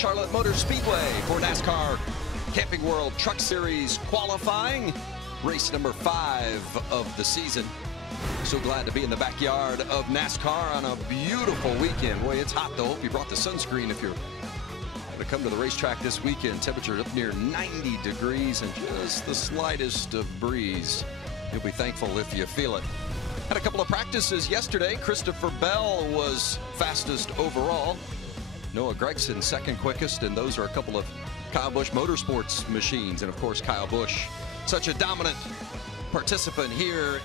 Charlotte Motor Speedway for NASCAR Camping World Truck Series qualifying. Race number 5 of the season. So glad to be in the backyard of NASCAR on a beautiful weekend. Boy, it's hot though. Hope you brought the sunscreen if you're going to come to the racetrack this weekend. Temperature up near 90 degrees and just the slightest of breeze. You'll be thankful if you feel it. Had a couple of practices yesterday. Christopher Bell was fastest overall. Noah Gragson second quickest, and those are a couple of Kyle Busch Motorsports machines. And of course, Kyle Busch, such a dominant participant here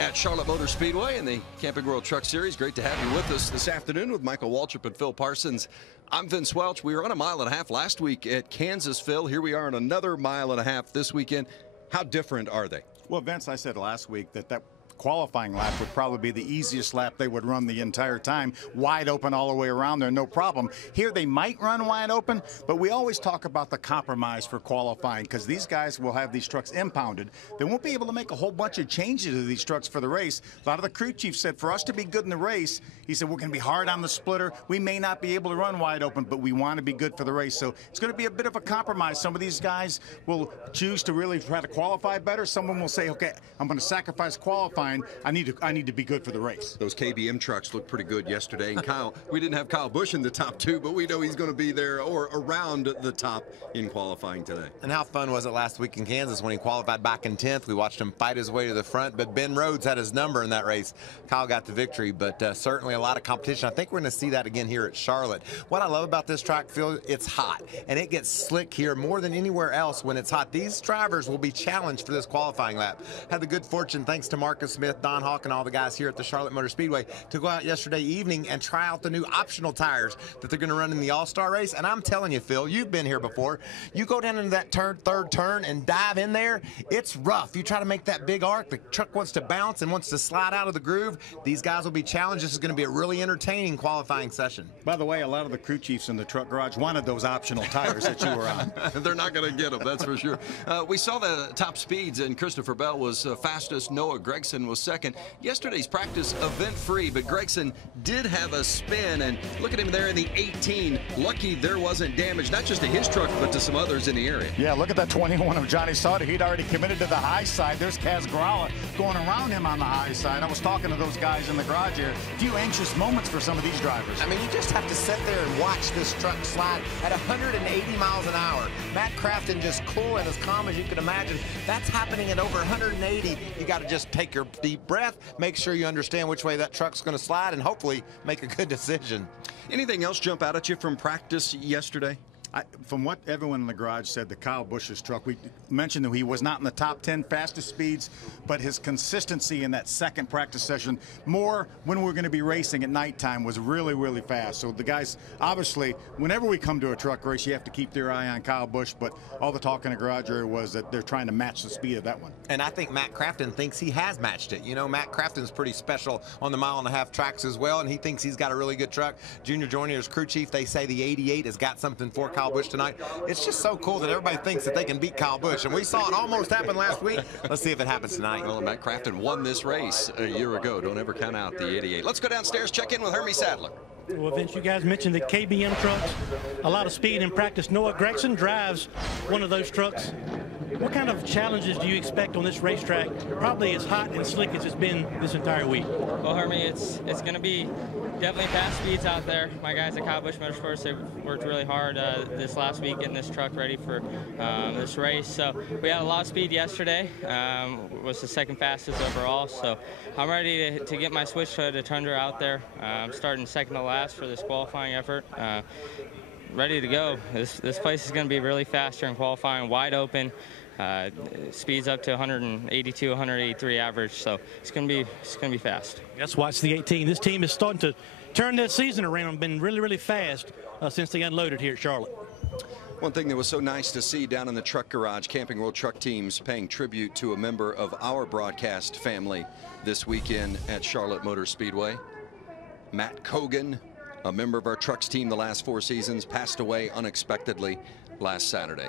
at Charlotte Motor Speedway in the Camping World Truck Series. Great to have you with us this afternoon with Michael Waltrip and Phil Parsons. I'm Vince Welch. We were on a mile and a half last week at Kansas, Phil. Here we are on another mile and a half this weekend. How different are they? Well, Vince, I said last week that qualifying lap would probably be the easiest lap they would run the entire time, wide open all the way around there, no problem. Here they might run wide open, but we always talk about the compromise for qualifying because these guys will have these trucks impounded. They won't be able to make a whole bunch of changes to these trucks for the race. A lot of the crew chiefs said for us to be good in the race, he said we're going to be hard on the splitter. We may not be able to run wide open, but we want to be good for the race. So it's going to be a bit of a compromise. Some of these guys will choose to really try to qualify better. Someone will say, okay, I'm going to sacrifice qualifying. I need to be good for the race. Those KBM trucks looked pretty good yesterday. And Kyle, we didn't have Kyle Busch in the top 2, but we know he's going to be there or around the top in qualifying today. And how fun was it last week in Kansas when he qualified back in 10th? We watched him fight his way to the front, but Ben Rhodes had his number in that race. Kyle got the victory, but certainly a lot of competition. I think we're going to see that again here at Charlotte. What I love about this track, Phil, it's hot, and it gets slick here more than anywhere else when it's hot. These drivers will be challenged for this qualifying lap. Had the good fortune, thanks to Marcus Smith, Don Hawk, and all the guys here at the Charlotte Motor Speedway, to go out yesterday evening and try out the new optional tires that they're going to run in the All-Star race. And I'm telling you, Phil, you've been here before. You go down into that third turn and dive in there, it's rough. You try to make that big arc. The truck wants to bounce and wants to slide out of the groove. These guys will be challenged. This is going to be a really entertaining qualifying session. By the way, a lot of the crew chiefs in the truck garage wanted those optional tires that you were on. They're not going to get them, that's for sure. We saw the top speeds, and Christopher Bell was fastest. Noah Gragson was second. Yesterday's practice event-free, but Gragson did have a spin, and look at him there in the 18. Lucky there wasn't damage, not just to his truck, but to some others in the area. Yeah, look at that 21 of Johnny Sauter. He'd already committed to the high side. There's Kaz Gralla going around him on the high side. I was talking to those guys in the garage here. A few anxious moments for some of these drivers. I mean, you just have to sit there and watch this truck slide at 180 miles an hour. Matt Crafton just cool and as calm as you can imagine. That's happening at over 180. You got to just take your deep breath, make sure you understand which way that truck's going to slide, and hopefully make a good decision. Anything else jump out at you from practice yesterday? From what everyone in the garage said, the Kyle Busch's truck, we mentioned that he was not in the top 10 fastest speeds, but his consistency in that second practice session, more when we're going to be racing at nighttime, was really, really fast. So the guys, obviously, whenever we come to a truck race, you have to keep their eye on Kyle Busch, but all the talk in the garage area was that they're trying to match the speed of that one. And I think Matt Crafton thinks he has matched it. You know, Matt Crafton's pretty special on the mile and a half tracks as well, and he thinks he's got a really good truck. Junior Joyner's crew chief, they say the 88 has got something for Kyle Busch tonight. It's just so cool that everybody thinks that they can beat Kyle Busch, and we saw it almost happen last week. Let's see if it happens tonight. Well, Matt Crafton won this race a year ago. Don't ever count out the 88. Let's go downstairs, check in with Hermie Sadler. Well, Vince, you guys mentioned the KBM trucks, a lot of speed in practice. Noah Gragson drives one of those trucks. What kind of challenges do you expect on this racetrack? Probably as hot and slick as it's been this entire week. Well, Hermie, it's going to be definitely fast speeds out there. My guys at Kyle Busch Motorsports have worked really hard this last week getting this truck ready for this race. So we had a lot of speed yesterday. Was the second fastest overall. So I'm ready to get my switch to the Tundra out there. I'm starting second to last for this qualifying effort. Ready to go. This place is going to be really fast here in qualifying, wide open. Speeds up to 182, 183 average, so it's gonna be fast. Let's watch the 18. This team is starting to turn that season around. Been really, really fast since they unloaded here at Charlotte. One thing that was so nice to see down in the truck garage, Camping World Truck Teams paying tribute to a member of our broadcast family this weekend at Charlotte Motor Speedway. Matt Cogan, a member of our trucks team the last 4 seasons, passed away unexpectedly last Saturday.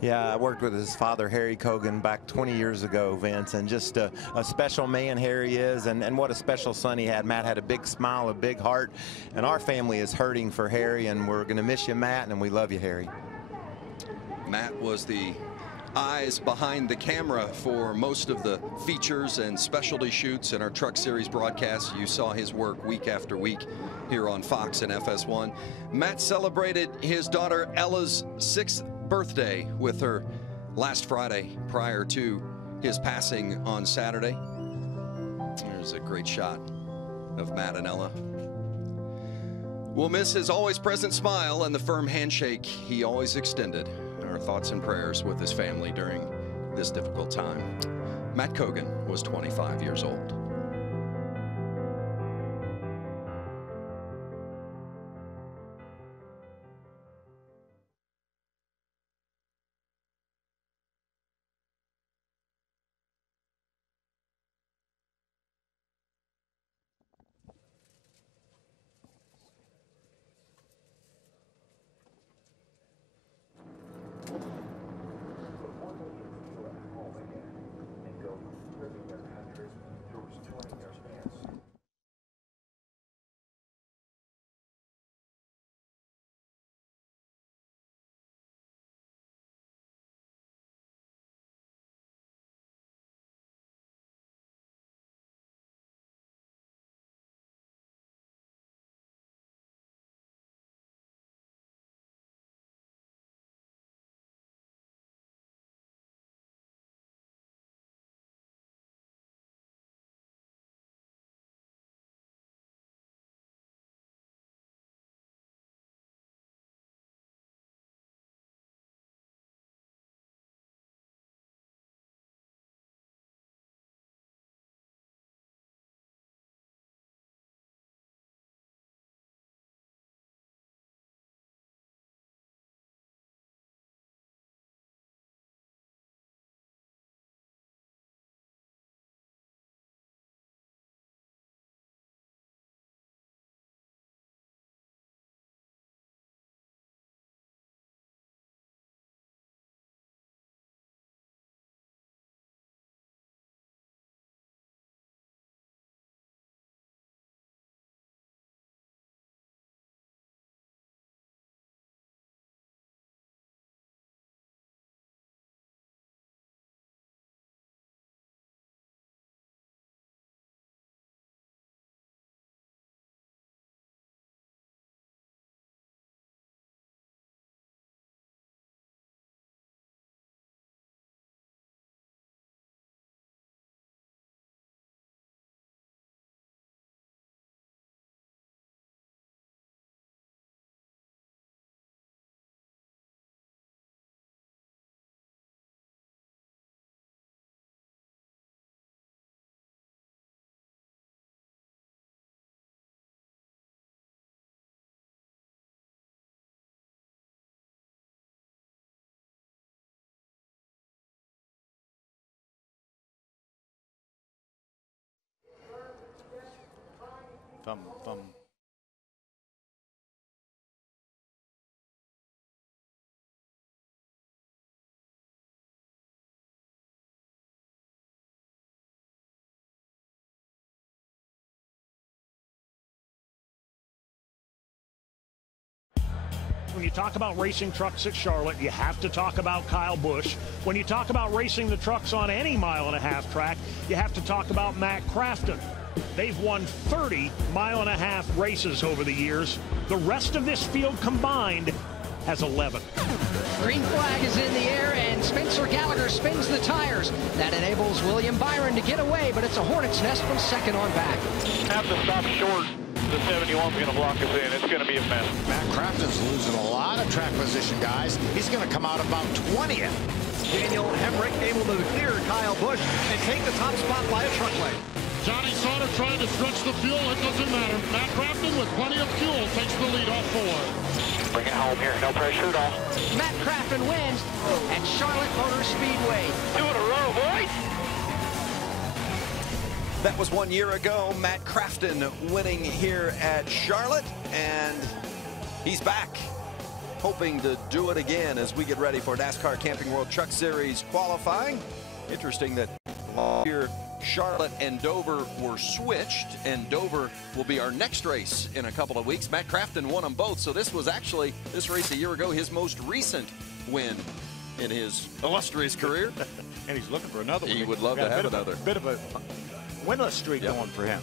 Yeah, I worked with his father, Harry Cogan, back 20 years ago, Vince, and just a special man Harry is, and what a special son he had. Matt had a big smile, a big heart, and our family is hurting for Harry, and we're going to miss you, Matt, and we love you, Harry. Matt was the eyes behind the camera for most of the features and specialty shoots in our Truck Series broadcast. You saw his work week after week here on Fox and FS1. Matt celebrated his daughter Ella's 6th birthday with her last Friday prior to his passing on Saturday. There's a great shot of Matt and Ella. We'll miss his always present smile and the firm handshake he always extended. Our thoughts and prayers with his family during this difficult time. Matt Cogan was 25 years old. Thumb. When you talk about racing trucks at Charlotte, you have to talk about Kyle Busch. When you talk about racing the trucks on any mile-and-a-half track, you have to talk about Matt Crafton. They've won 30 mile-and-a-half races over the years. The rest of this field combined has 11. Green flag is in the air, and Spencer Gallagher spins the tires. That enables William Byron to get away, but it's a hornet's nest from second on back. Have to stop short. The 71's going to block us in. It's going to be a mess. Matt Crafton's losing a lot of track position, guys. He's going to come out about 20th. Daniel Hemrick able to clear Kyle Busch and take the top spot by a truck length. Johnny Sauter trying to stretch the fuel. It doesn't matter. Matt Crafton with plenty of fuel takes the lead off forward. Bring it home here. No pressure at all. Matt Crafton wins at Charlotte Motor Speedway. 2 in a row, boys. That was 1 year ago. Matt Crafton winning here at Charlotte, and he's back. hoping to do it again as we get ready for NASCAR Camping World Truck Series qualifying. Interesting that here Charlotte and Dover were switched, and Dover will be our next race in a couple of weeks. Matt Crafton won them both, so this was actually, this race a year ago, his most recent win in his illustrious career. And he's looking for another one. He would love to have another. Bit of a winless streak going for him.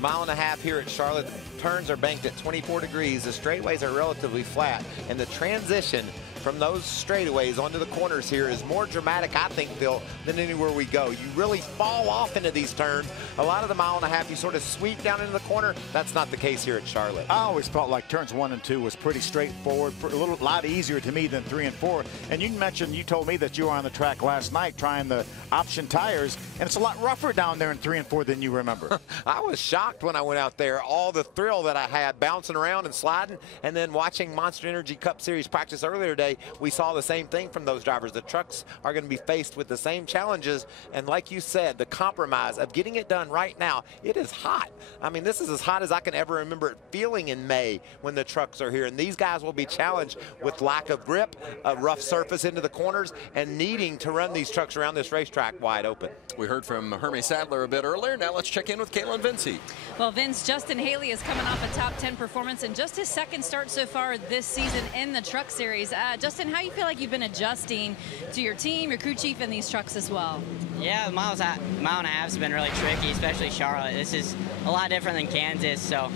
Mile and a half here at Charlotte. Turns are banked at 24 degrees. The straightaways are relatively flat, and the transition from those straightaways onto the corners here is more dramatic, I think, Phil, than anywhere we go. You really fall off into these turns. A lot of the mile and a half, you sort of sweep down into the corner. That's not the case here at Charlotte. I always felt like turns 1 and 2 was pretty straightforward, a lot easier to me than 3 and 4. And you mentioned, you told me that you were on the track last night trying the option tires, and it's a lot rougher down there in 3 and 4 than you remember. I was shocked when I went out there, all the thrill that I had bouncing around and sliding, and then watching Monster Energy Cup Series practice earlier today, we saw the same thing from those drivers. The trucks are going to be faced with the same challenges, and like you said, the compromise of getting it done right now. It is hot. I mean, this is as hot as I can ever remember it feeling in May when the trucks are here, and these guys will be challenged with lack of grip, a rough surface into the corners, and needing to run these trucks around this racetrack wide open. We heard from Hermie Sadler a bit earlier. Now let's check in with Caitlin Vincey. Well, Vince, Justin Haley is coming off a top 10 performance and just his second start so far this season in the Truck Series. Justin, how do you feel like you've been adjusting to your team, your crew chief, and these trucks as well? Yeah, the mile and a half has been really tricky, especially Charlotte. This is a lot different than Kansas, so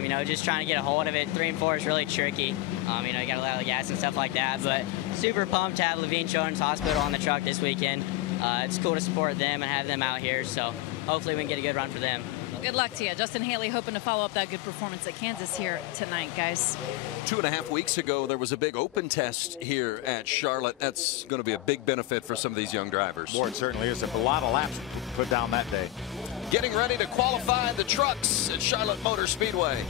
you know, just trying to get a hold of it. 3 and 4 is really tricky. You know, you got a lot of gas and stuff like that, but super pumped to have Levine Children's Hospital on the truck this weekend. It's cool to support them and have them out here, so hopefully we can get a good run for them. Good luck to you. Justin Haley hoping to follow up that good performance at Kansas here tonight, guys. 2.5 weeks ago, there was a big open test here at Charlotte. That's going to be a big benefit for some of these young drivers. Boy, it certainly is. A lot of laps put down that day. Getting ready to qualify the trucks at Charlotte Motor Speedway.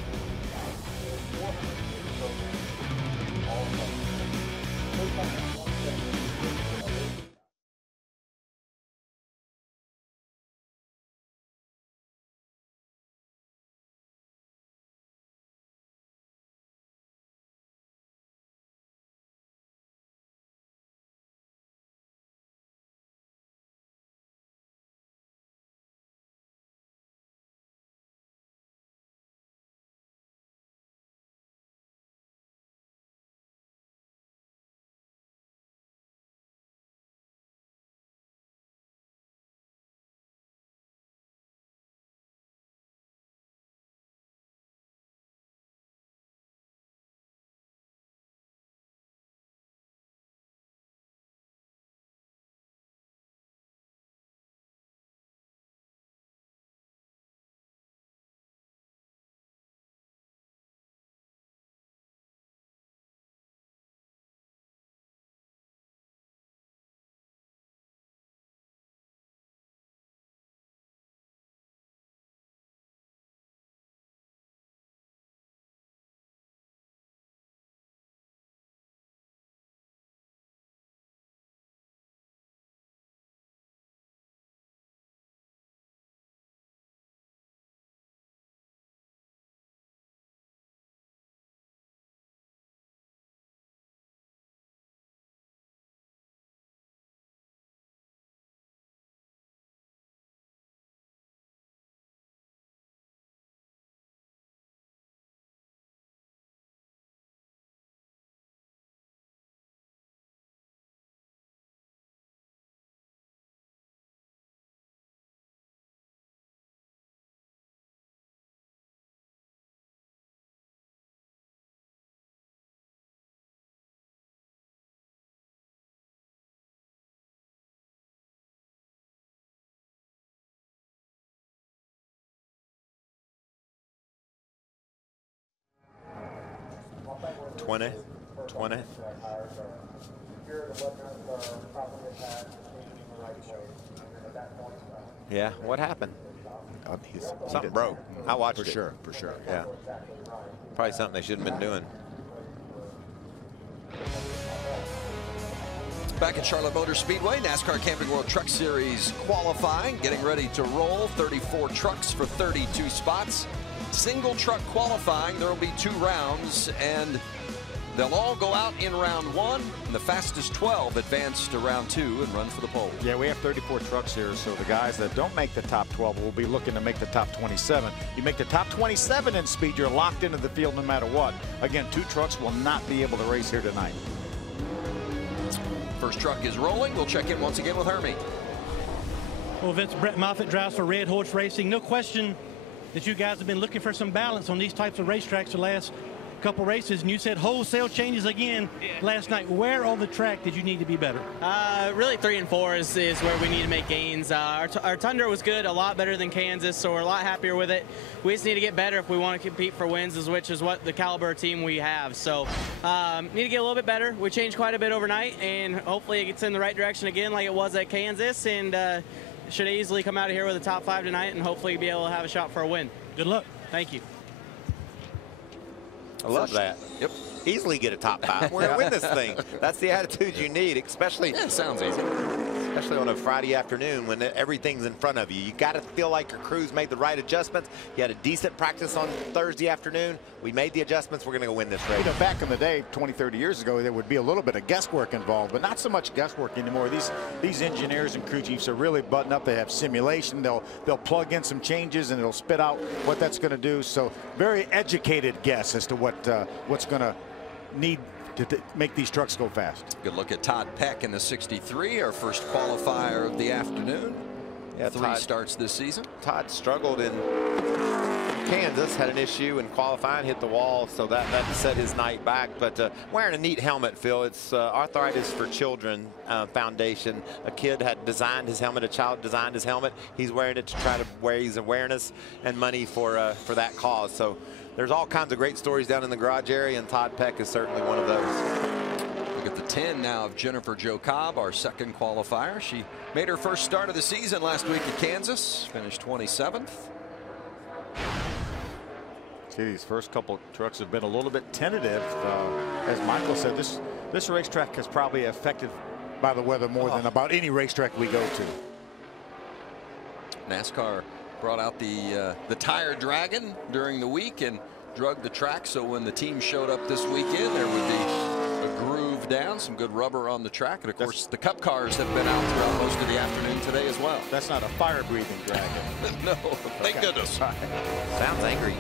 Yeah, what happened? Something broke. I watched it. For sure. Yeah. Probably something they shouldn't have been doing. Back at Charlotte Motor Speedway, NASCAR Camping World Truck Series qualifying, getting ready to roll. 34 trucks for 32 spots. Single truck qualifying, there will be 2 rounds, and They'll all go out in round 1, and the fastest 12 advance to round 2 and run for the pole. Yeah, we have 34 trucks here, so the guys that don't make the top 12 will be looking to make the top 27. You make the top 27 in speed, you're locked into the field no matter what. Again, 2 trucks will not be able to race here tonight. First truck is rolling. We'll check in once again with Hermie. Well, Vince, Brett Moffitt drives for Red Horse Racing. No question that you guys have been looking for some balance on these types of racetracks the last couple races, and you said wholesale changes again last night. Where on the track did you need to be better? Really 3 and 4 is where we need to make gains. Our Tundra was good, a lot better than Kansas, so we're a lot happier with it. We just need to get better if we want to compete for wins, which is what the caliber team we have. So need to get a little bit better. We changed quite a bit overnight, and hopefully it gets in the right direction again like it was at Kansas, and should easily come out of here with a top 5 tonight and hopefully be able to have a shot for a win. Good luck. Thank you. I love that. Yep. Easily get a top 5. We're going to win this thing. That's the attitude you need, especially. Yeah, sounds easy. Especially on a Friday afternoon when everything's in front of you. You got to feel like your crew's made the right adjustments. You had a decent practice on Thursday afternoon. We made the adjustments. We're going to go win this race. You know, back in the day, 20, 30 years ago, there would be a little bit of guesswork involved, but not so much guesswork anymore. These engineers and crew chiefs are really buttoned up. They have simulation. They'll plug in some changes and it'll spit out what that's going to do. So very educated guess as to what's going to need to make these trucks go fast. Good look at Todd Peck in the 63, our first qualifier of the afternoon. Yeah, 3 starts this season. Todd struggled in Kansas, had an issue in qualifying, hit the wall, so that set his night back. But wearing a neat helmet, Phil. It's Arthritis for Children Foundation. A kid had designed his helmet, a child designed his helmet. He's wearing it to try to raise awareness and money for that cause. So there's all kinds of great stories down in the garage area, and Todd Peck is certainly one of those. Look at the 10 now of Jennifer Jo Cobb, our second qualifier. She made her first start of the season last week at Kansas, finished 27th. See, these first couple trucks have been a little bit tentative. As Michael said, this racetrack is probably affected by the weather more than about any racetrack we go to. NASCAR brought out the Tire Dragon during the week and drug the track, so when the team showed up this weekend, there would be a groove down, some good rubber on the track, and of course the Cup cars have been out throughout most of the afternoon today as well. That's not a fire-breathing dragon. No, thank goodness. Sounds angry.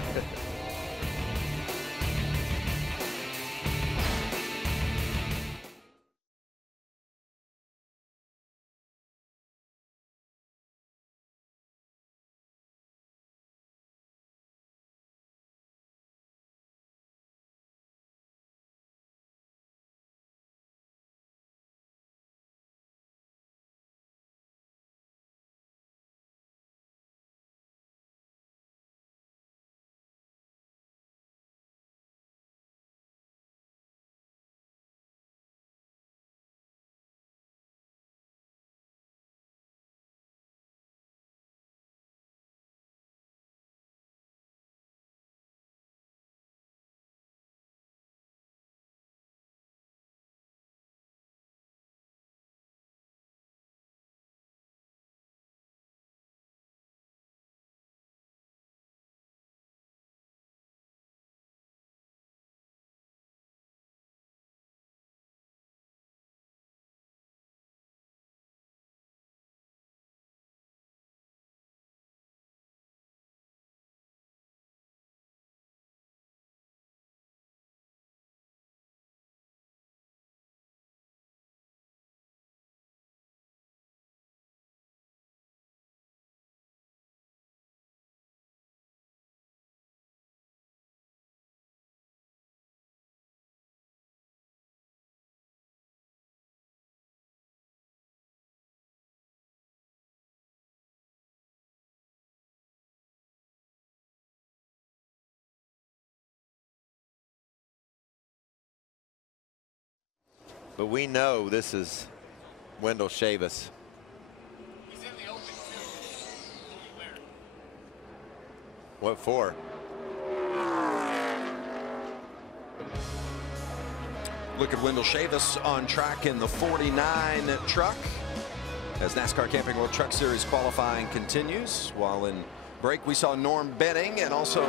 But we know this is Wendell Chavis. What for? Look at Wendell Chavis on track in the 49 truck as NASCAR Camping World Truck Series qualifying continues. While in break we saw Norm Benning and also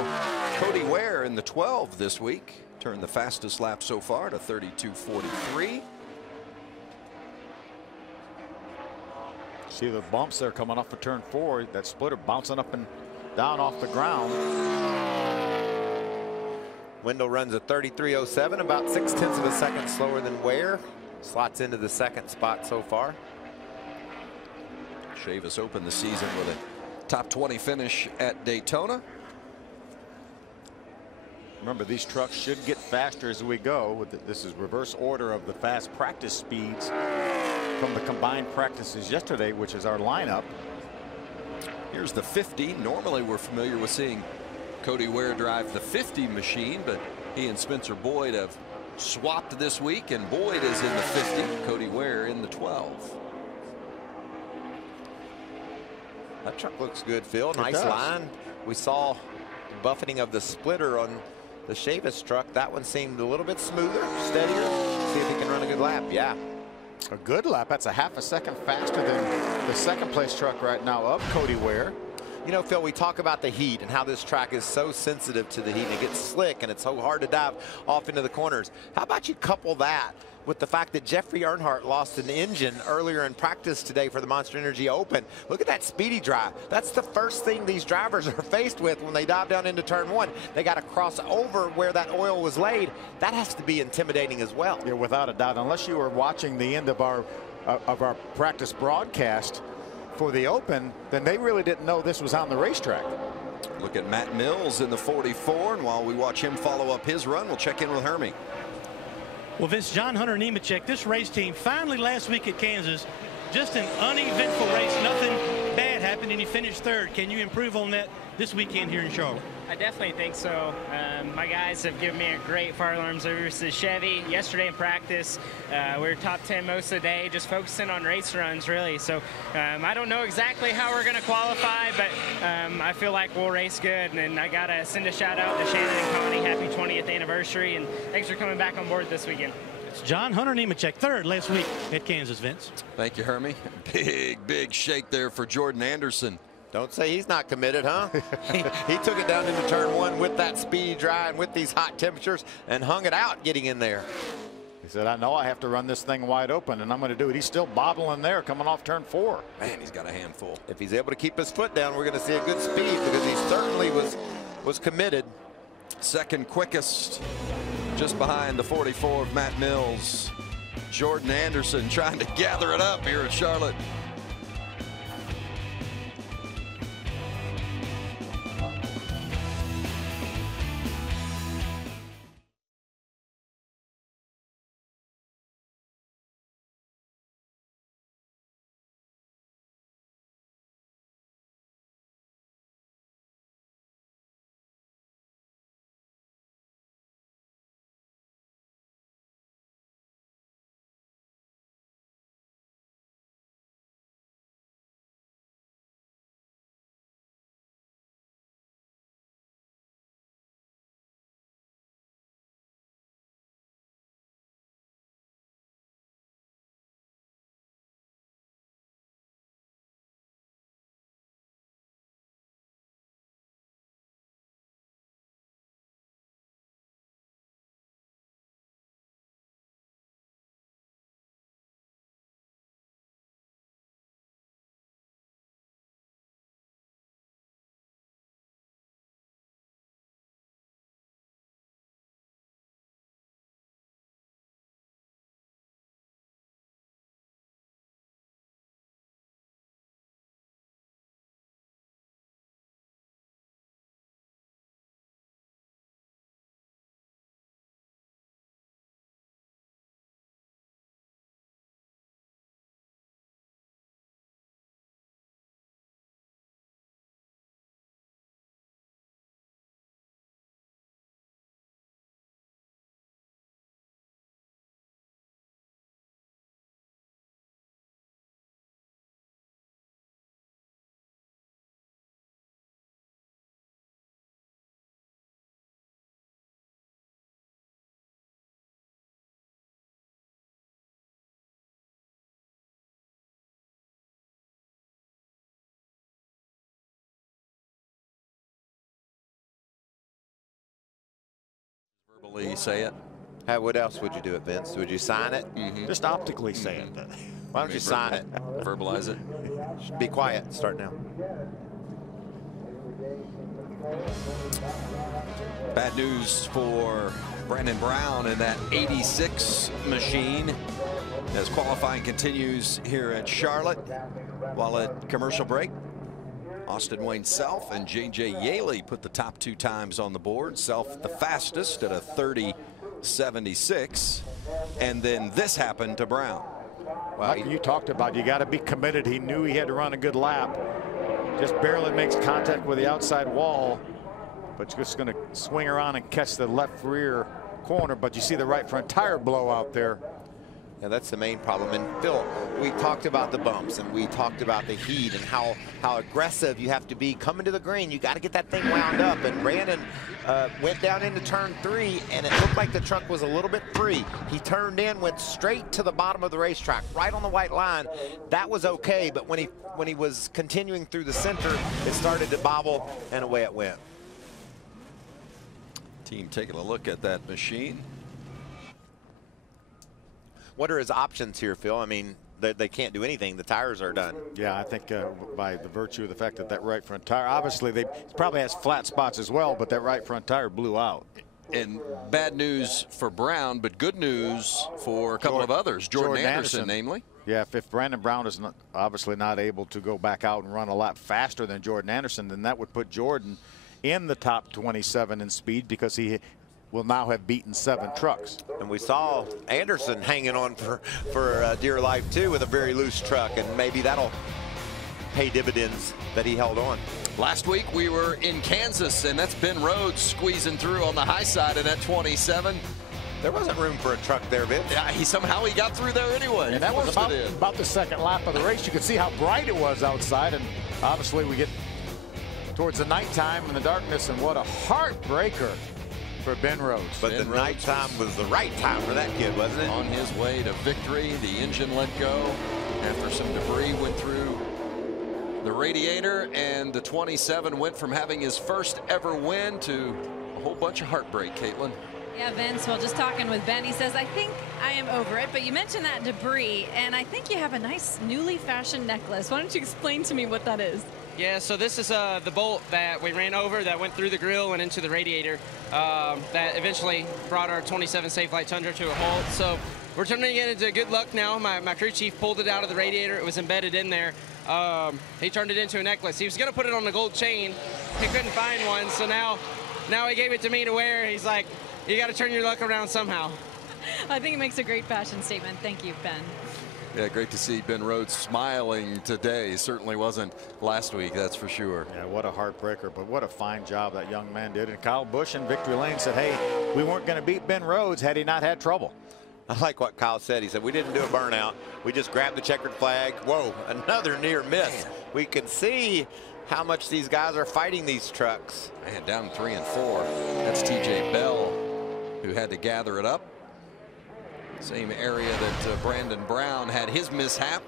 Cody Ware in the 12 this week. Turned the fastest lap so far to 32.43. See the bumps there coming off of turn 4. That splitter bouncing up and down off the ground. Wendell runs a 33.07, about 0.6 of a second slower than Ware. Slots into the second spot so far. Chavis opened the season with a top 20 finish at Daytona. Remember, these trucks should get faster as we go. This is reverse order of the fast practice speeds from the combined practices yesterday, which is our lineup. Here's the 50. Normally we're familiar with seeing Cody Ware drive the 50 machine, but he and Spencer Boyd have swapped this week, and Boyd is in the 50, Cody Ware in the 12. That truck looks good, Phil. Nice line. We saw buffeting of the splitter on the Chavis truck. That one seemed a little bit smoother, steadier. See if he can run a good lap. Yeah. A good lap. That's a half a second faster than the second place truck right now of Cody Ware. You know, Phil, we talk about the heat and how this track is so sensitive to the heat, and it gets slick and it's so hard to dive off into the corners. How about you couple that with the fact that Jeffrey Earnhardt lost an engine earlier in practice today for the Monster Energy Open? Look at that speedy drive. That's the first thing these drivers are faced with when they dive down into turn 1. They got to cross over where that oil was laid. That has to be intimidating as well. Yeah, without a doubt. Unless you were watching the end of our practice broadcast for the Open, then they really didn't know this was on the racetrack. Look at Matt Mills in the 44, and while we watch him follow up his run, we'll check in with Hermie. Well, Vince, John Hunter Nemechek, this race team finally last week at Kansas, just an uneventful race. Nothing bad happened, and you finished third. Can you improve on that this weekend here in Charlotte? I definitely think so. My guys have given me a great firearm service to Chevy. Yesterday in practice, we were top 10 most of the day, just focusing on race runs, really. So I don't know exactly how we're going to qualify, but I feel like we'll race good. And I got to send a shout out to Shannon and Connie. Happy 20th anniversary, and thanks for coming back on board this weekend. It's John Hunter Nemechek, third last week at Kansas, Vince. Thank you, Hermie. Big shake there for Jordan Anderson. Don't say he's not committed, huh? he took it down into turn 1 with that speedy drive and with these hot temperatures and hung it out getting in there. He said, I know I have to run this thing wide open, and I'm going to do it. He's still bobbling there coming off turn 4. Man, he's got a handful. If he's able to keep his foot down, we're going to see a good speed, because he certainly was committed. Second quickest, just behind the 44 of Matt Mills. Jordan Anderson trying to gather it up here at Charlotte. Verbally say it. Hey, what else would you do it, Vince? Would you sign it? Just optically say it. Why don't you sign it? Verbalize it. Be quiet. Start now. Bad news for Brandon Brown in that 86 machine as qualifying continues here at Charlotte. While at commercial break, Austin Wayne Self and J.J. Yaley put the top 2 times on the board. Self the fastest at a 30.76. And then this happened to Brown. Well, you talked about you got to be committed. He knew he had to run a good lap. Just barely makes contact with the outside wall, but just going to swing around and catch the left rear corner. But you see the right front tire blow out there. Yeah, that's the main problem. And Phil, we talked about the bumps and we talked about the heat and how aggressive you have to be coming to the green. You got to get that thing wound up. And Brandon went down into turn 3, and it looked like the truck was a little bit free. He turned in, went straight to the bottom of the racetrack, right on the white line. That was okay, but when he was continuing through the center, it started to bobble, and away it went. Team taking a look at that machine. What are his options here, Phil? I mean, they can't do anything. The tires are done. Yeah, I think by the virtue of the fact that that right front tire, obviously they probably has flat spots as well, but that right front tire blew out. And bad news for Brown, but good news for a couple of others. Jordan Anderson, namely. Yeah, if Brandon Brown is obviously not able to go back out and run a lot faster than Jordan Anderson, then that would put Jordan in the top 27 in speed, because he will now have beaten 7 trucks. And we saw Anderson hanging on for dear life too with a very loose truck, and maybe that'll pay dividends that he held on. Last week we were in Kansas, and that's Ben Rhodes squeezing through on the high side of that 27. There wasn't room for a truck there, Vince. Yeah, somehow he got through there anyway. And that was about the second lap of the race. You could see how bright it was outside, and obviously we get towards the nighttime and the darkness, and what a heartbreaker for Ben Rhodes. But the nighttime was the right time for that kid, wasn't it? On his way to victory, the engine let go after some debris went through the radiator, and the 27 went from having his first ever win to a whole bunch of heartbreak, Caitlin. Yeah, Vince, well, just talking with Ben, he says, I think I am over it, but you mentioned that debris, and I think you have a nice newly fashioned necklace. Why don't you explain to me what that is? Yeah, so this is the bolt that we ran over that went through the grill and into the radiator that eventually brought our 27 Safe Light Tundra to a halt. So we're turning it into good luck now. My crew chief pulled it out of the radiator. It was embedded in there. He turned it into a necklace. He was going to put it on a gold chain. He couldn't find one, so now he gave it to me to wear. He's like, you got to turn your luck around somehow. I think it makes a great fashion statement. Thank you, Ben. Yeah, great to see Ben Rhodes smiling today. Certainly wasn't last week, that's for sure. Yeah, what a heartbreaker, but what a fine job that young man did. And Kyle Busch in victory lane said, hey, we weren't going to beat Ben Rhodes had he not had trouble. I like what Kyle said. He said, we didn't do a burnout. We just grabbed the checkered flag. Whoa, another near miss. Man. We can see how much these guys are fighting these trucks. Man, down 3 and 4. That's TJ Bell who had to gather it up. Same area that Brandon Brown had his mishap.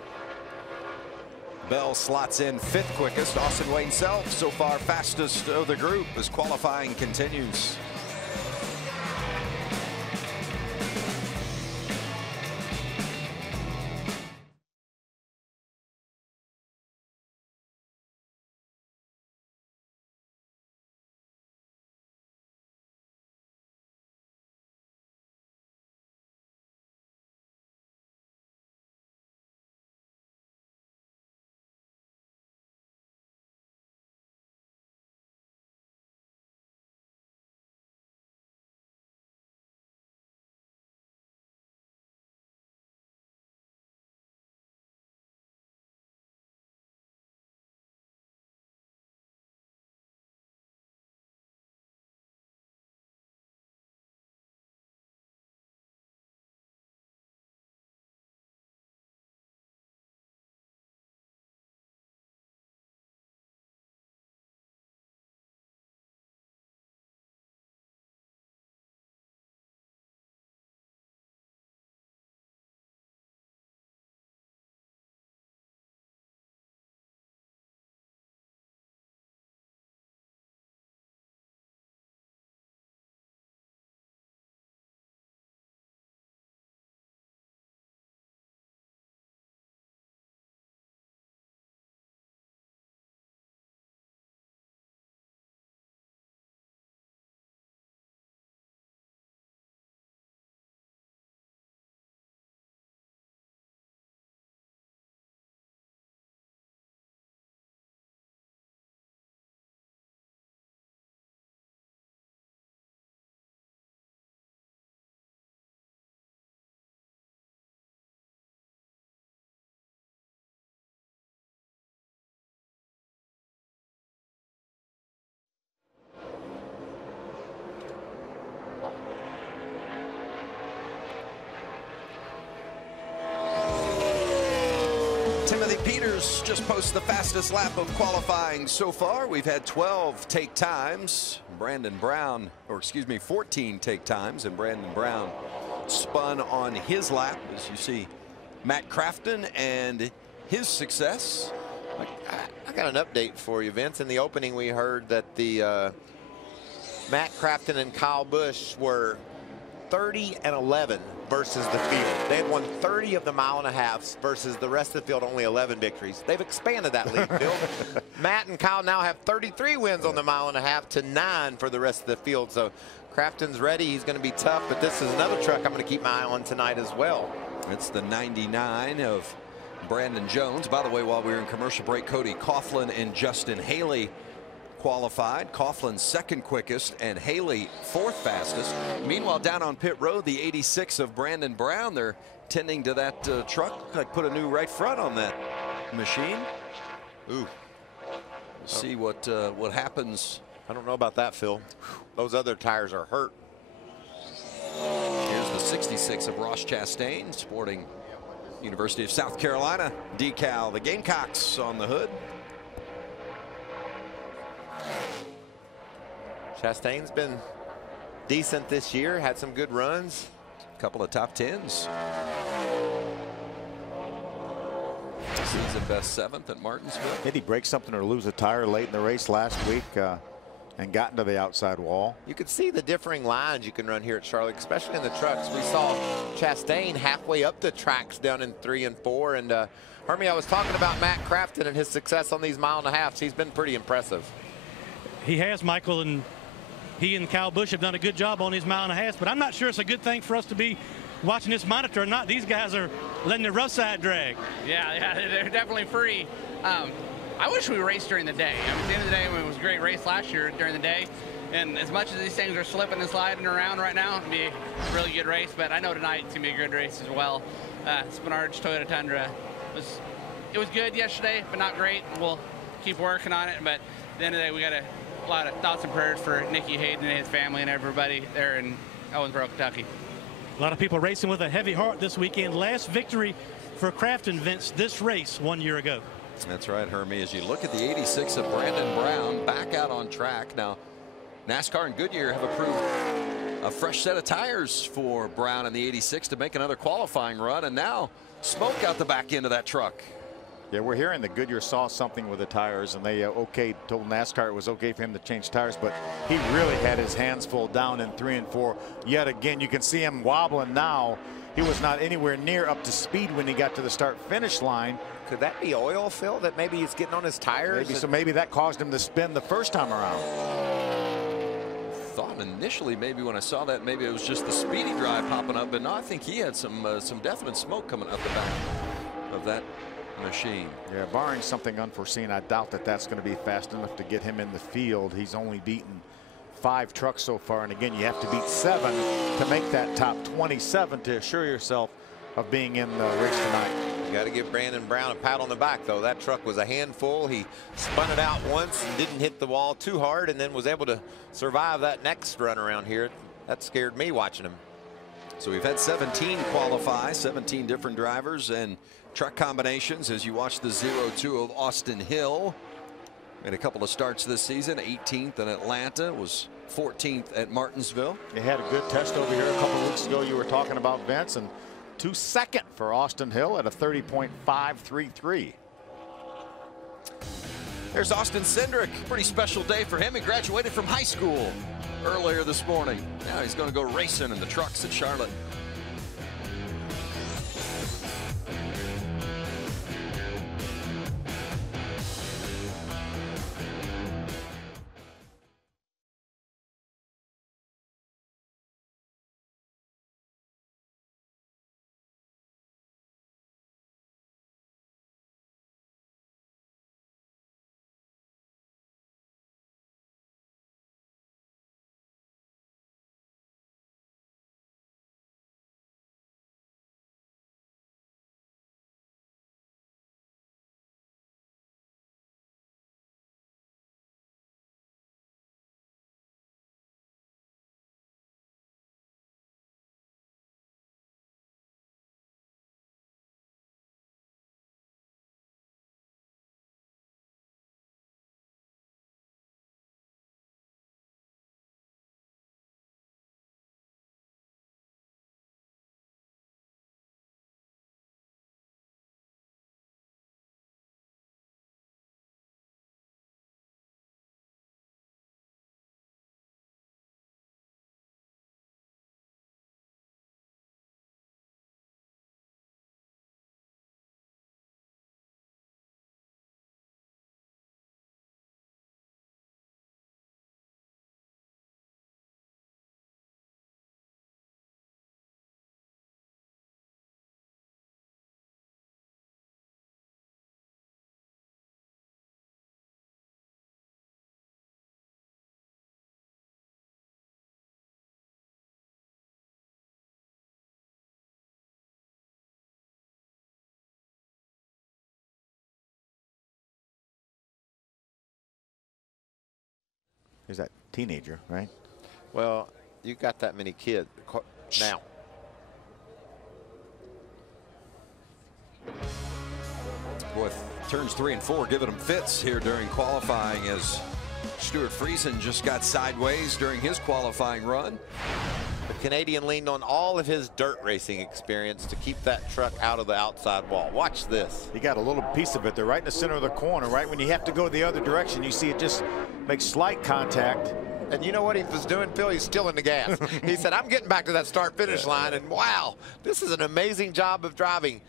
Bell slots in 5th quickest. Austin Wayne Self so far fastest of the group as qualifying continues. Timothy Peters just posted the fastest lap of qualifying so far. We've had 12 take times. Brandon Brown, or excuse me, 14 take times, and Brandon Brown spun on his lap. As you see, Matt Crafton and his success. I got an update for you, Vince. In the opening, we heard that the Matt Crafton and Kyle Busch were 30 and 11 versus the field. They had won 30 of the mile-and-a-halfs versus the rest of the field, only 11 victories. They've expanded that lead, Bill. Matt and Kyle now have 33 wins on the mile-and-a-half to 9 for the rest of the field. So Crafton's ready. He's going to be tough, but this is another truck I'm going to keep my eye on tonight as well. It's the 99 of Brandon Jones. By the way, while we were in commercial break, Cody Coughlin and Justin Haley qualified. Coughlin second quickest and Haley fourth fastest. Meanwhile, down on pit road, the 86 of Brandon Brown, they're tending to that truck. Like put a new right front on that machine. Ooh. See what happens. I don't know about that, Phil. Those other tires are hurt. Here's the 66 of Ross Chastain, sporting University of South Carolina decal. The Gamecocks on the hood. Chastain's been decent this year, had some good runs. A couple of top 10s. Season best 7th at Martinsville. Did he break something or lose a tire late in the race last week and got into the outside wall? You could see the differing lines you can run here at Charlotte, especially in the trucks. We saw Chastain halfway up the tracks down in 3 and 4. And Hermie, I was talking about Matt Crafton and his success on these mile-and-a-halfs. He's been pretty impressive. He has, Michael, and he and Kyle Busch have done a good job on these mile-and-a-halfs, but I'm not sure it's a good thing for us to be watching this monitor or not. These guys are letting the rough side drag. Yeah, they're definitely free. I wish we raced during the day. I mean, at the end of the day, it was a great race last year during the day. And as much as these things are slipping and sliding around right now, it'll be a really good race. But I know tonight's going to be a good race as well. Spinard's Toyota Tundra it was good yesterday, but not great. We'll keep working on it. But at the end of the day, we got a lot of thoughts and prayers for Nicky Hayden and his family and everybody there in Owensboro, Kentucky. A lot of people racing with a heavy heart this weekend. Last victory for Crafton, Vince, this race 1 year ago. That's right, Hermie. As you look at the 86 of Brandon Brown back out on track. Now, NASCAR and Goodyear have approved a fresh set of tires for Brown in the 86 to make another qualifying run. And now smoke out the back end of that truck. Yeah, we're hearing that Goodyear saw something with the tires, and they told NASCAR it was okay for him to change tires, but he really had his hands full down in 3 and 4. Yet again, you can see him wobbling now. He was not anywhere near up to speed when he got to the start-finish line. Could that be oil, Phil, that maybe he's getting on his tires? Maybe, so maybe that caused him to spin the first time around. Thought initially maybe when I saw that maybe it was just the speedy drive popping up, but no, I think he had some definite smoke coming up the back of that machine. Yeah, barring something unforeseen, I doubt that that's going to be fast enough to get him in the field. He's only beaten 5 trucks so far, and again, you have to beat 7 to make that top 27 to assure yourself of being in the race tonight. You got to give Brandon Brown a pat on the back, though. That truck was a handful. He spun it out once and didn't hit the wall too hard, and then was able to survive that next run around here. That scared me watching him. So we've had 17 qualify, 17 different drivers and truck combinations as you watch the 0-2 of Austin Hill. Made a couple of starts this season, 18th in Atlanta, was 14th at Martinsville. He had a good test over here a couple of weeks ago. You were talking about Vince, and 2nd for Austin Hill at a 30.533. There's Austin Cindric. Pretty special day for him. He graduated from high school earlier this morning. Now he's going to go racing in the trucks at Charlotte. There's that teenager, right? Well, you got that many kids now. Boy, turns 3 and 4 giving him fits here during qualifying, as Stuart Friesen just got sideways during his qualifying run. The Canadian leaned on all of his dirt racing experience to keep that truck out of the outside wall. Watch this. He got a little piece of it there right in the center of the corner, right when you have to go the other direction. You see it just makes slight contact. And you know what he was doing, Phil? He's still in the gas. He said, I'm getting back to that start-finish line. And wow, this is an amazing job of driving.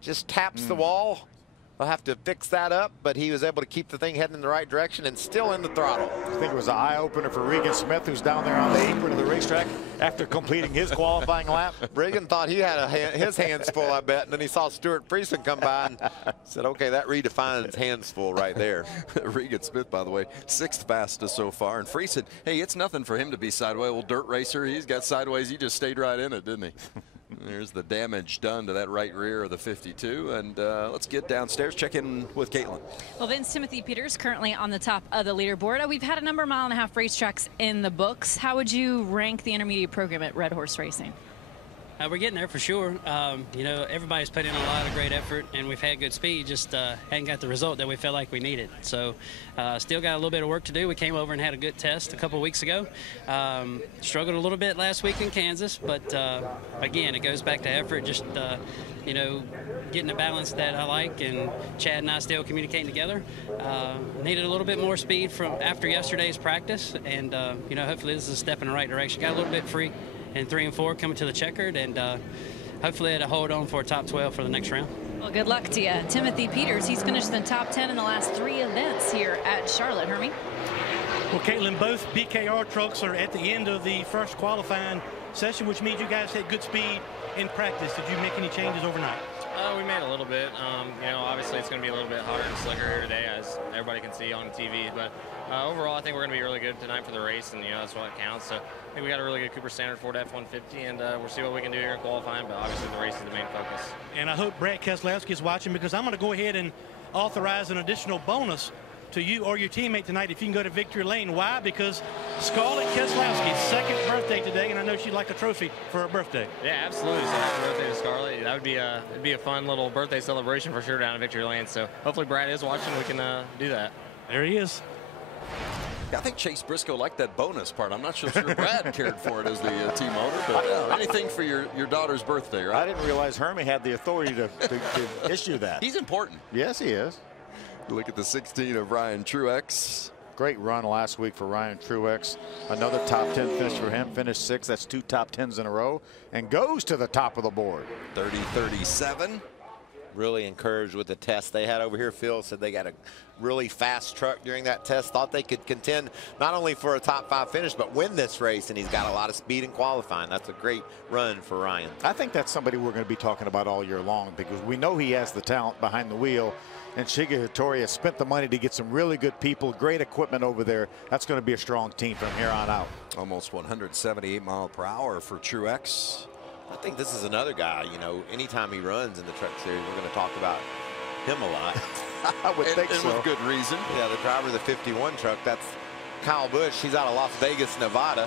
Just taps the wall. We'll have to fix that up, but he was able to keep the thing heading in the right direction and still in the throttle. I think it was an eye-opener for Regan Smith, who's down there on the apron of the racetrack after completing his qualifying lap. Regan thought he had his hands full, I bet, and then he saw Stuart Friesen come by and said, okay, that redefines hands full right there. Regan Smith, by the way, 6th fastest so far. And Friesen, hey, it's nothing for him to be sideways. Well, dirt racer, he's got sideways. He just stayed right in it, didn't he? There's the damage done to that right rear of the 52. And let's get downstairs, check in with Caitlin. Well, Vince, Timothy Peters currently on the top of the leaderboard. We've had a number of mile-and-a-half racetracks in the books. How would you rank the intermediate program at Red Horse Racing? We're getting there for sure. You know, everybody's put in a lot of great effort, and we've had good speed, just hadn't got the result that we felt like we needed. So still got a little bit of work to do. We came over and had a good test a couple weeks ago. Struggled a little bit last week in Kansas, but again, it goes back to effort, just, you know, getting the balance that I like, and Chad and I still communicating together. Needed a little bit more speed from after yesterday's practice, and, you know, hopefully this is a step in the right direction. Got a little bit free in 3 and 4 coming to the checkered, and hopefully it'll hold on for a top 12 for the next round. Well, good luck to you. Timothy Peters, he's finished in the top 10 in the last 3 events here at Charlotte. Hermie? Well, Caitlin, both BKR trucks are at the end of the first qualifying session, which means you guys had good speed in practice. Did you make any changes overnight? We made a little bit. You know, obviously it's going to be a little bit hotter and slicker here today, as everybody can see on TV. But overall, I think we're going to be really good tonight for the race, and you know that's what counts. So I think we got a really good Cooper Standard Ford F-150, and we'll see what we can do here in qualifying. But obviously the race is the main focus. And I hope Brad Keselowski is watching, because I'm going to go ahead and authorize an additional bonus to you or your teammate tonight if you can go to victory lane. Why? Because Scarlett Keselowski's 2nd birthday today, and I know she'd like a trophy for her birthday. Yeah, absolutely. So happy birthday to Scarlett. That would be it'd be a fun little birthday celebration for sure down at victory lane. So hopefully Brad is watching. We can do that. There he is. I think Chase Briscoe liked that bonus part. I'm not sure Brad cared for it as the team owner, but anything for your daughter's birthday, right? I didn't realize Hermie had the authority to issue that. He's important. Yes, he is. Look at the 16 of Ryan Truex. Great run last week for Ryan Truex. Another top 10 finish for him. Finished 6th. That's 2 top 10s in a row, and goes to the top of the board. 30-37. Really encouraged with the test they had over here. Phil said they got a really fast truck during that test. Thought they could contend not only for a top 5 finish, but win this race. And he's got a lot of speed in qualifying. That's a great run for Ryan. I think that's somebody we're going to be talking about all year long, because we know he has the talent behind the wheel. And Shiga Hattori has spent the money to get some really good people, great equipment over there. That's going to be a strong team from here on out. Almost 178 miles per hour for Truex. I think this is another guy, you know, anytime he runs in the Truck Series, we're going to talk about him a lot. I would think so. And with good reason. Yeah, the driver of the 51 truck, that's Kyle Busch. He's out of Las Vegas, Nevada.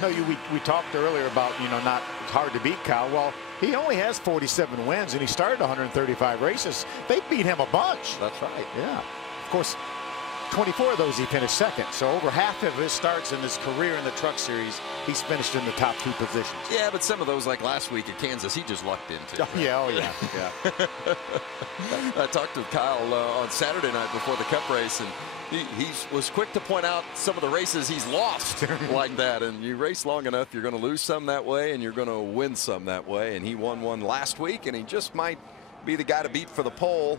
No, we talked earlier about, you know, not hard to beat Kyle. Well, he only has 47 wins, and he started 135 races. They beat him a bunch. That's right. Yeah. Of course, 24 of those he finished 2nd. So over half of his starts in his career in the Truck Series, he's finished in the top 2 positions. Yeah, but some of those, like last week at Kansas, he just lucked into. Oh, yeah, yeah. I talked to Kyle on Saturday night before the Cup race, and he was quick to point out some of the races he's lost like that. And you race long enough, you're going to lose some that way, and you're going to win some that way. And he won one last week, and he just might be the guy to beat for the pole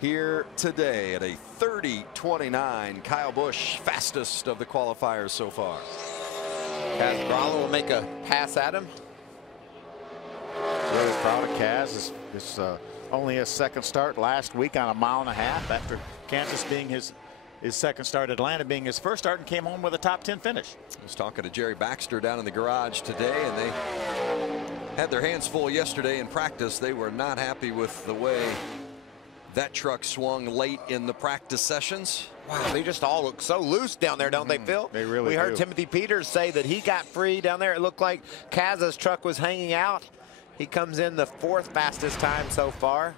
here today at a 30-29. Kyle Busch, fastest of the qualifiers so far. Kaz Grala will make a pass at him. Really proud of Kaz. It's only his 2nd start last week on a 1.5 miles after Kansas being his 2nd start, Atlanta being his 1st start, and came home with a top 10 finish. I was talking to Jerry Baxter down in the garage today, and they had their hands full yesterday in practice. They were not happy with the way that truck swung late in the practice sessions. Wow, they just all look so loose down there, don't they, Phil? They really We heard do. Timothy Peters say that he got free down there. It looked like Kaz's truck was hanging out. He comes in the 4th fastest time so far.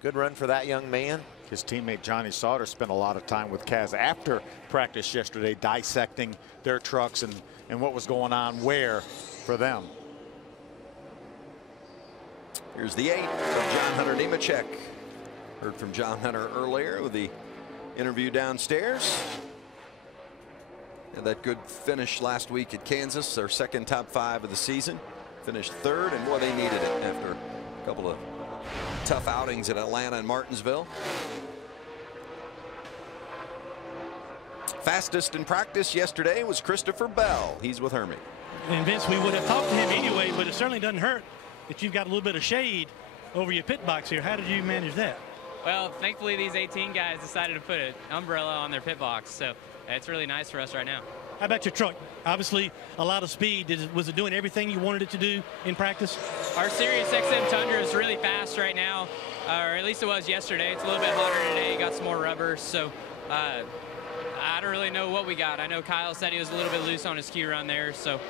Good run for that young man. His teammate Johnny Sauter spent a lot of time with Kaz after practice yesterday, dissecting their trucks and what was going on where for them. Here's the 8 of John Hunter Nemechek. Heard from John Hunter earlier with the interview downstairs. And that good finish last week at Kansas, their 2nd top 5 of the season. Finished 3rd, and boy, they needed it after a couple of tough outings at Atlanta and Martinsville. Fastest in practice yesterday was Christopher Bell. He's with Hermie. And Vince, we would have talked to him anyway, but it certainly doesn't hurt that you've got a little bit of shade over your pit box here. How did you manage that? Well, thankfully these 18 guys decided to put an umbrella on their pit box, so it's really nice for us right now. How about your truck? Obviously a lot of speed. Was it doing everything you wanted it to do in practice? Our Sirius XM Tundra is really fast right now, or at least it was yesterday. It's a little bit hotter today, got some more rubber, so I don't really know what we got. I know Kyle said he was a little bit loose on his Q run there, so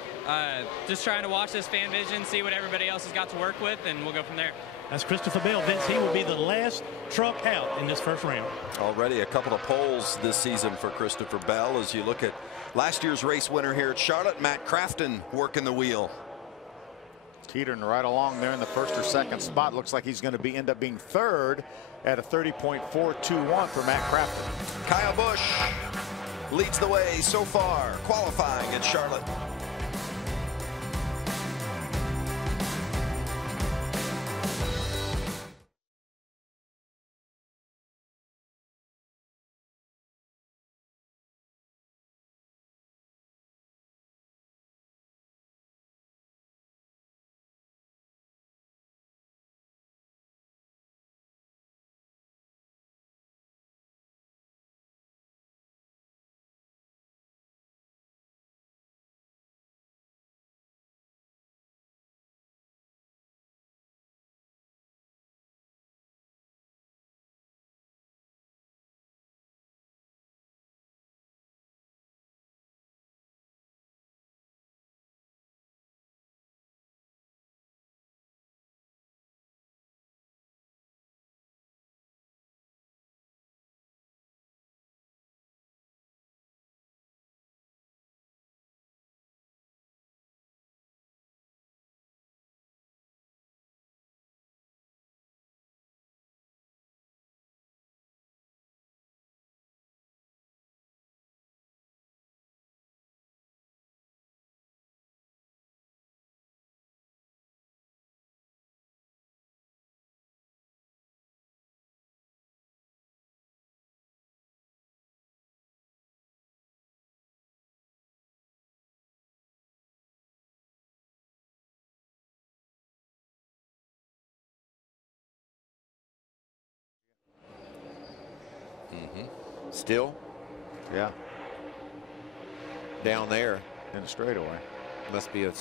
just trying to watch this fan vision, see what everybody else has got to work with, and we'll go from there. That's Christopher Bell. Vince, he will be the last truck out in this 1st round. Already a couple of poles this season for Christopher Bell as you look at last year's race winner here at Charlotte, Matt Crafton, working the wheel. Teetering right along there in the 1st or 2nd spot. Looks like he's going to end up being 3rd at a 30.421 for Matt Crafton. Kyle Busch leads the way so far, qualifying at Charlotte. Still? Yeah. Down there. In the straightaway. Must be a...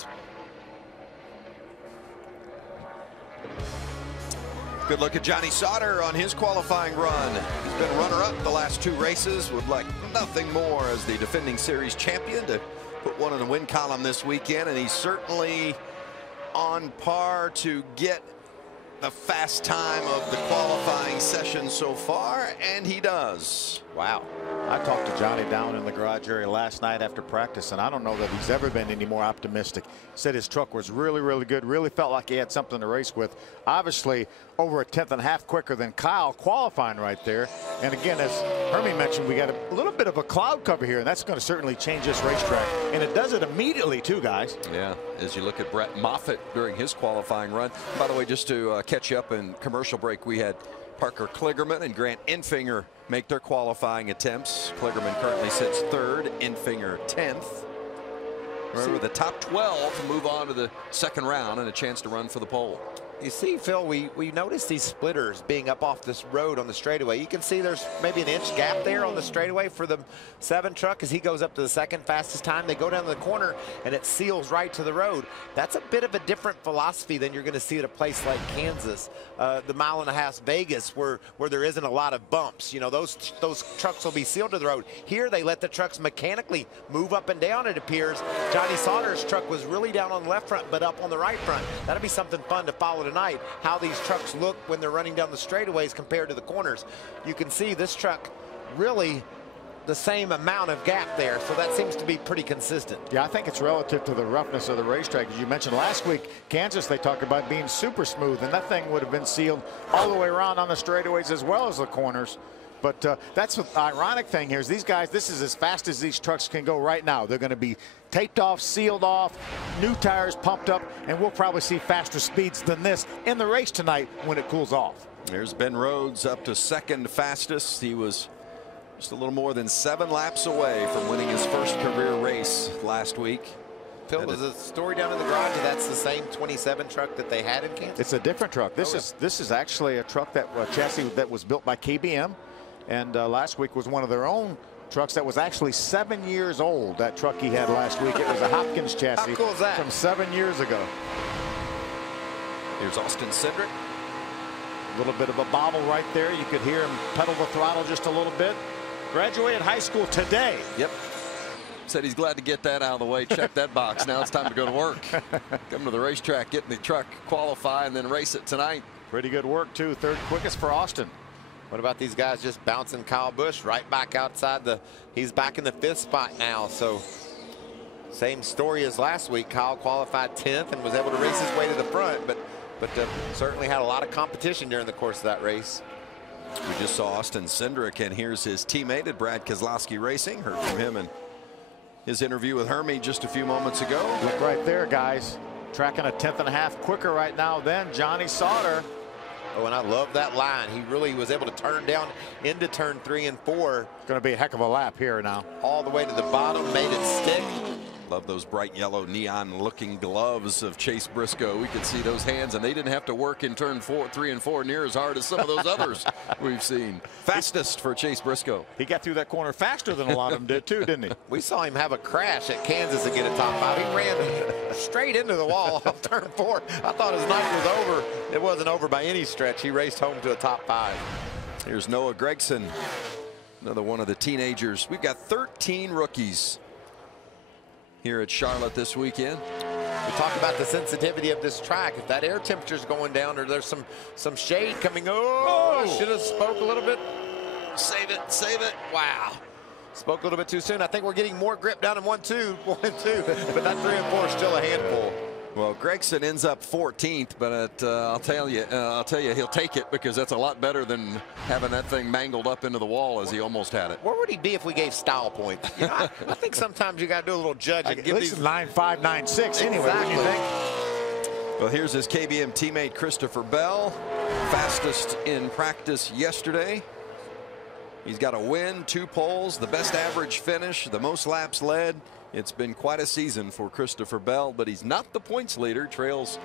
Good look at Johnny Sauter on his qualifying run. He's been runner-up the last 2 races, would like nothing more as the defending series champion to put one in the win column this weekend, and he's certainly on par to get the fast time of the qualifying session so far, and he does. Wow. I talked to Johnny down in the garage area last night after practice, and I don't know that he's ever been any more optimistic. Said his truck was really, really good, really felt like he had something to race with. Obviously, over a 1/10.5 quicker than Kyle qualifying right there. And again, as Hermie mentioned, we got a little bit of a cloud cover here, and that's going to certainly change this racetrack. And it does it immediately, too, guys. Yeah, as you look at Brett Moffitt during his qualifying run. By the way, just to catch you up in commercial break, we had Parker Kligerman and Grant Enfinger make their qualifying attempts. Kligerman currently sits 3rd, Enfinger 10th. Remember, the top 12 move on to the 2nd round and a chance to run for the pole. You see, Phil, we noticed these splitters being up off this road on the straightaway. You can see there's maybe an inch gap there on the straightaway for the 7 truck as he goes up to the second fastest time. They go down to the corner and it seals right to the road. That's a bit of a different philosophy than you're going to see at a place like Kansas, the mile-and-a-half Vegas, where there isn't a lot of bumps. You know, those trucks will be sealed to the road. Here they let the trucks mechanically move up and down, it appears. Johnny Sauter's truck was really down on the left front but up on the right front. That'll be something fun to follow tonight, how these trucks look when they're running down the straightaways compared to the corners. You can see this truck really the same amount of gap there, so that seems to be pretty consistent. Yeah, I think it's relative to the roughness of the racetrack. As you mentioned last week, Kansas, they talked about being super smooth, and that thing would have been sealed all the way around on the straightaways as well as the corners. But that's the ironic thing here is these guys, this is as fast as these trucks can go right now. They're going to be taped off, sealed off, new tires pumped up, and we'll probably see faster speeds than this in the race tonight when it cools off. There's Ben Rhodes up to second fastest. He was just a little more than 7 laps away from winning his first career race last week. Phil, was the story down in the garage that that's the same 27 truck that they had in Kansas? It's a different truck. This is actually a truck that chassis that was built by KBM. And last week was one of their own trucks that was actually 7 years old. That truck he had last week, it was a Hopkins chassis. How cool is that? From 7 years ago. Here's Austin Cindric. A little bit of a bobble right there. You could hear him pedal the throttle just a little bit. Graduated high school today. Yep. Said he's glad to get that out of the way. Check that box. Now it's time to go to work. Come to the racetrack, get in the truck, qualify, and then race it tonight. Pretty good work, too. 3rd quickest for Austin. What about these guys just bouncing Kyle Busch right back outside he's back in the 5th spot now. So same story as last week. Kyle qualified 10th and was able to race his way to the front, but certainly had a lot of competition during the course of that race. We just saw Austin Cindric, and here's his teammate at Brad Keselowski Racing. Heard from him in his interview with Hermie just a few moments ago. Look right there, guys. Tracking a 10th.5 quicker right now than Johnny Sauter. Oh, and I love that line. He really was able to turn down into turn 3 and 4. It's going to be a heck of a lap here now. All the way to the bottom, made it stick. Love those bright yellow neon looking gloves of Chase Briscoe. We could see those hands, and they didn't have to work in turn 3 and 4 near as hard as some of those others we've seen. Fastest for Chase Briscoe. He got through that corner faster than a lot of them did too, didn't he? We saw him have a crash at Kansas to get a top 5. He ran straight into the wall off turn 4. I thought his night was over. It wasn't over by any stretch. He raced home to a top 5. Here's Noah Gragson, another one of the teenagers. We've got 13 rookies here at Charlotte this weekend. We talk about the sensitivity of this track. If that air temperature is going down or there's some shade coming, I should have spoke a little bit. Save it, save it. Wow. Spoke a little bit too soon. I think we're getting more grip down in 1 and 2, but that 3 and 4 is still a handful. Well, Gragson ends up 14th, but I'll tell you, he'll take it because that's a lot better than having that thing mangled up into the wall as he almost had it. Where would he be if we gave style points? You know, I think sometimes you got to do a little judging. Give these 9.5, 9.6 anyway. What do you think? Well, here's his KBM teammate Christopher Bell, fastest in practice yesterday. He's got a win, 2 poles, the best average finish, the most laps led. It's been quite a season for Christopher Bell, but he's not the points leader. Trails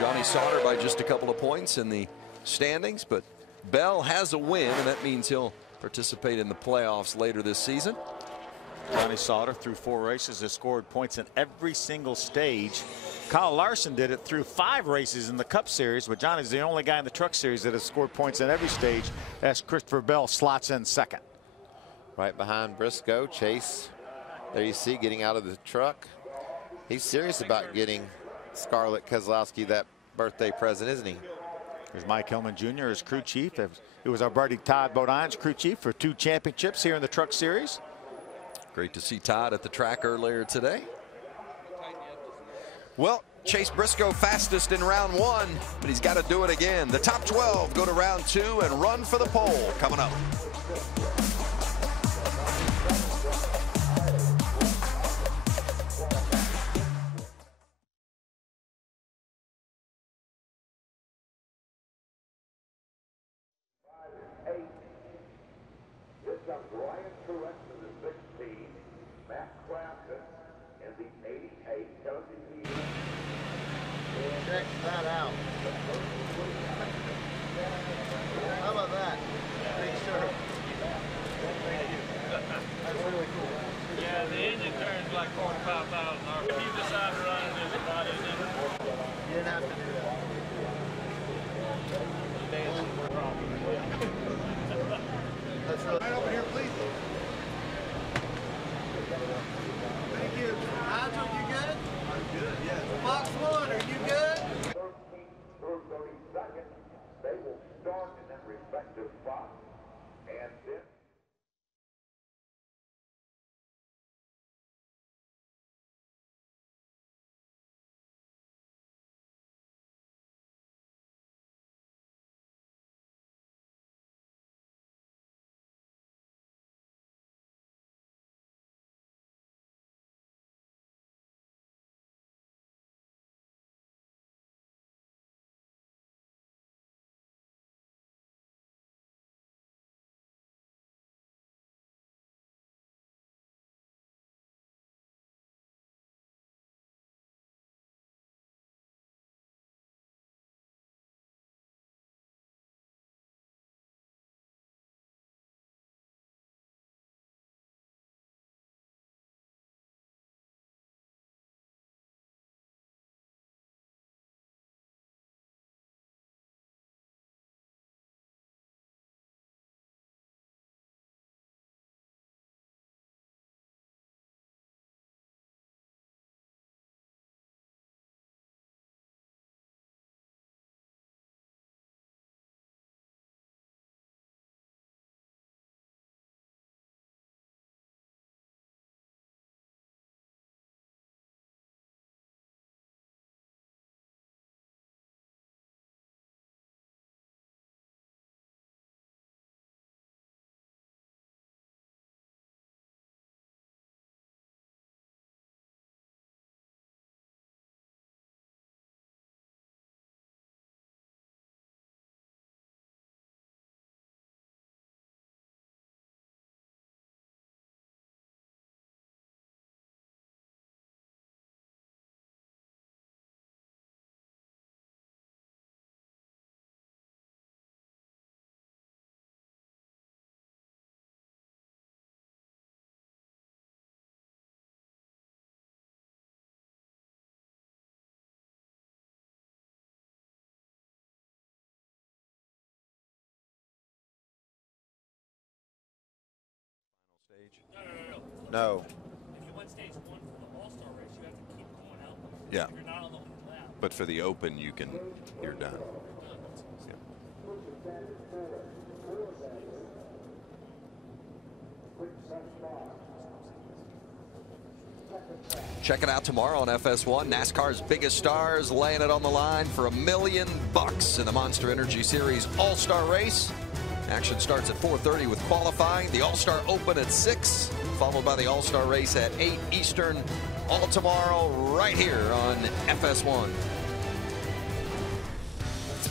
Johnny Sauter by just a couple of points in the standings, but Bell has a win, and that means he'll participate in the playoffs later this season. Johnny Sauter through 4 races has scored points in every single stage. Kyle Larson did it through 5 races in the Cup Series, but Johnny's the only guy in the Truck Series that has scored points in every stage as Christopher Bell slots in second. Right behind Briscoe, Chase. There you see getting out of the truck. He's serious about getting Scarlett Keselowski that birthday present, isn't he? Here's Mike Hillman Jr. as crew chief. It was our buddy Todd Bodine's crew chief for 2 championships here in the Truck Series. Great to see Todd at the track earlier today. Well, Chase Briscoe fastest in round 1, but he's got to do it again. The top 12 go to round 2 and run for the pole coming up. check that out. How about that? Thanks, sir. Thank you. That's really cool. Yeah, the engine turns like 45,000 RPM. If you decide to run it as a body, then you didn't have to do that. That's really right over here, please. Thank you. Nigel, you good? I'm good, yes. Fox 1, are you good? 13 through 30 seconds. They will start in that respective spot. And then No. If you went stage 1 for the All-Star race, you have to keep going out. Yeah. If you're not on the lap. But for the Open, you're done. Yeah. Check it out tomorrow on FS1. NASCAR's biggest stars laying it on the line for $1 million in the Monster Energy Series All-Star Race. Action starts at 4:30 with qualifying. The All-Star Open at 6, followed by the All-Star Race at 8 Eastern. All tomorrow right here on FS1.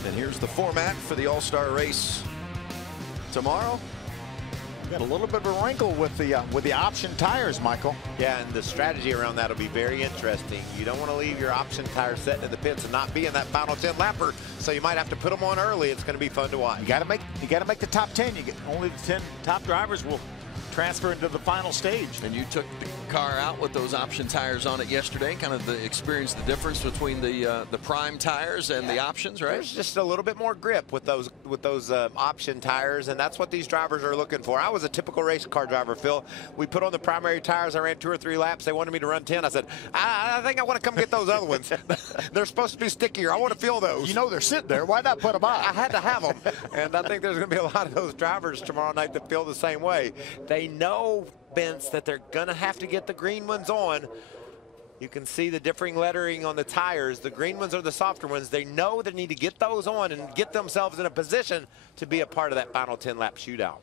And here's the format for the All-Star Race tomorrow. Got a little bit of a wrinkle with the option tires, Michael. Yeah, and the strategy around that will be very interesting. You don't want to leave your option tires sitting in the pits and not be in that final 10 lapper, so you might have to put them on early. It's going to be fun to watch. You got to make the top 10. You get only the 10 top drivers will transfer into the final stage. And you took the car out with those option tires on it yesterday, kind of experience the difference between the prime tires and the options, right? There's just a little bit more grip with those option tires, and that's what these drivers are looking for. I was a typical race car driver, Phil. We put on the primary tires. I ran 2 or 3 laps. They wanted me to run 10. I said, I think I want to come get those other ones. They're supposed to be stickier. I want to feel those. You know they're sitting there. Why not put them on? I had to have them. And I think there's going to be a lot of those drivers tomorrow night that feel the same way. They know, Vince, that they're going to have to get the green ones on. You can see the differing lettering on the tires. The green ones are the softer ones. They know they need to get those on and get themselves in a position to be a part of that final 10-lap shootout.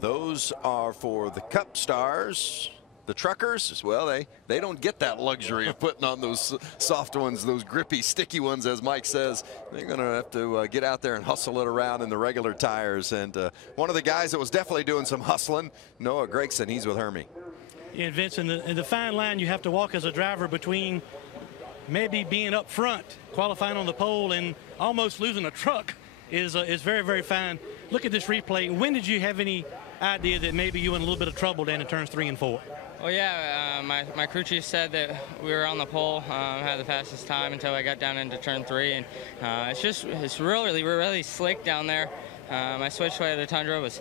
Those are for the Cup stars. The truckers, as well, they don't get that luxury of putting on those soft ones, those grippy, sticky ones, as Mike says. They're going to have to get out there and hustle it around in the regular tires. And one of the guys that was definitely doing some hustling, Noah Gregson, he's with Hermie. Yeah, Vince, in the fine line you have to walk as a driver between maybe being up front, qualifying on the pole, and almost losing a truck is very, very fine. Look at this replay. When did you have any idea that maybe you were in a little bit of trouble down in turns 3 and 4? Well, yeah, my crew chief said that we were on the pole, had the fastest time until I got down into turn 3, and it's really slick down there. My switchway of the Tundra was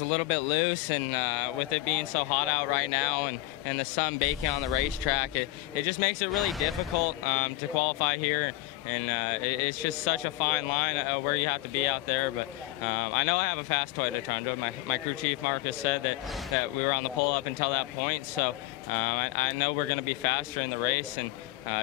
a little bit loose, and with it being so hot out right now and the sun baking on the racetrack, it just makes it really difficult to qualify here, and it's just such a fine line where you have to be out there. But I know I have a fast Toyota Tundra. My crew chief Marcus said that we were on the pole up until that point, so I know we're going to be faster in the race, and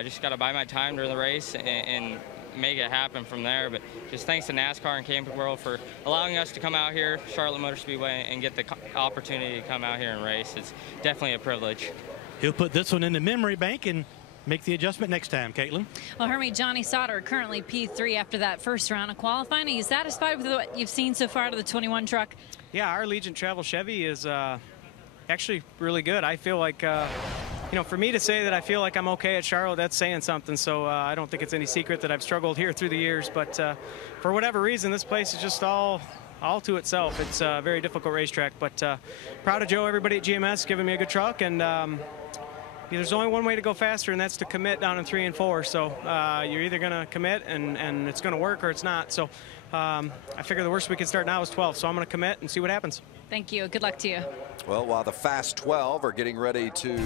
just got to buy my time during the race and make it happen from there. But just thanks to NASCAR and Camping World for allowing us to come out here, Charlotte Motor Speedway, and get the opportunity to come out here and race. It's definitely a privilege. He'll put this one in the memory bank and make the adjustment next time, Caitlin. Well, Hermie, Johnny Sauter currently P3 after that first round of qualifying. Are you satisfied with what you've seen so far to the 21 truck? Yeah, our Legion Travel Chevy is actually really good. I feel like you know, for me to say that I feel like I'm okay at Charlotte, that's saying something. So I don't think it's any secret that I've struggled here through the years. But for whatever reason, this place is just all to itself. It's a very difficult racetrack. But proud of Joe, everybody at GMS giving me a good truck. And there's only one way to go faster, and that's to commit down in 3 and 4. So you're either going to commit and it's going to work, or it's not. So I figure the worst we can start now is 12. So I'm going to commit and see what happens. Thank you. Good luck to you. Well, while the Fast 12 are getting ready to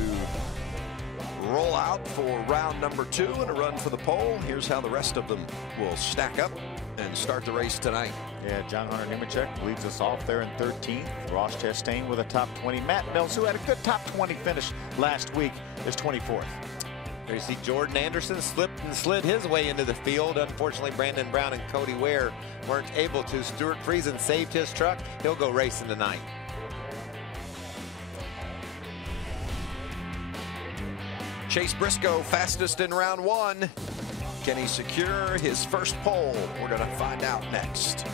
roll out for round number 2 and a run for the pole, here's how the rest of them will stack up and start the race tonight. Yeah, John Hunter Nemechek leads us off there in 13th. Ross Chastain with a top 20. Matt Mills, who had a good top 20 finish last week, is 24th. There you see Jordan Anderson slipped and slid his way into the field. Unfortunately, Brandon Brown and Cody Ware weren't able to. Stuart Friesen saved his truck. He'll go racing tonight. Chase Briscoe, fastest in round 1. Can he secure his first pole? We're going to find out next.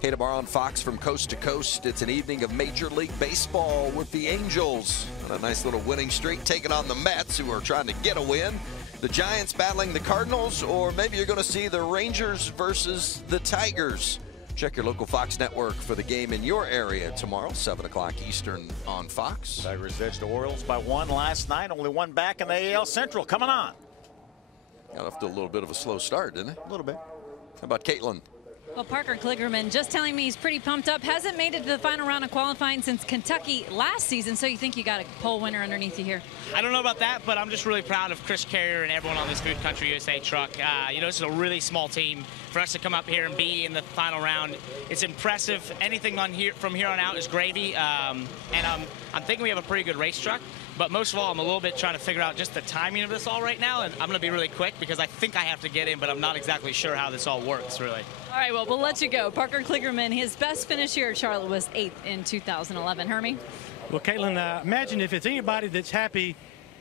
Hey, tomorrow on Fox from Coast to Coast, it's an evening of Major League Baseball with the Angels on a nice little winning streak, taking on the Mets, who are trying to get a win. The Giants battling the Cardinals, or maybe you're going to see the Rangers versus the Tigers. Check your local Fox network for the game in your area tomorrow, 7 o'clock Eastern on Fox. Tigers edged the Orioles by 1 last night. Only one back in the AL Central. Coming on. Got off to a little bit of a slow start, didn't it? A little bit. How about Caitlin? Well, Parker Kligerman just telling me he's pretty pumped up. Hasn't made it to the final round of qualifying since Kentucky last season. So you think you got a pole winner underneath you here? I don't know about that, but I'm just really proud of Chris Carrier and everyone on this Food Country USA truck. You know, this is a really small team. For us to come up here and be in the final round, it's impressive. Anything on here from here on out is gravy. And I'm thinking we have a pretty good race truck. But most of all, I'm a little bit trying to figure out just the timing of this all right now. And I'm going to be really quick because I think I have to get in, but I'm not exactly sure how this all works, really. All right, well, we'll let you go. Parker Kligerman, his best finish here at Charlotte was 8th in 2011. Hermie? Well, Caitlin, imagine if it's anybody that's happy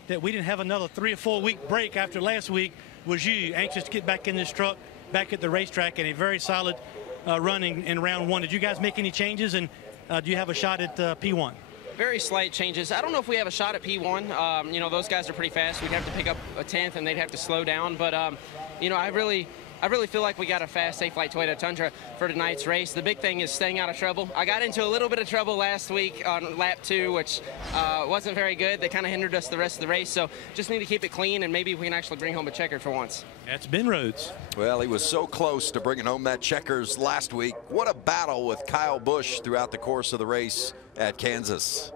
that we didn't have another 3 or 4 week break after last week, was you, anxious to get back in this truck, back at the racetrack, and a very solid run in round 1. Did you guys make any changes, and do you have a shot at P1? Very slight changes. I don't know if we have a shot at P1. You know, those guys are pretty fast. We'd have to pick up a 10th, and they'd have to slow down. But, you know, I really feel like we got a fast, safe light Toyota Tundra for tonight's race. The big thing is staying out of trouble. I got into a little bit of trouble last week on lap 2, which wasn't very good. They kind of hindered us the rest of the race. So just need to keep it clean, and maybe we can actually bring home a checkered for once. That's Ben Rhodes. Well, he was so close to bringing home that checkers last week. What a battle with Kyle Busch throughout the course of the race at Kansas.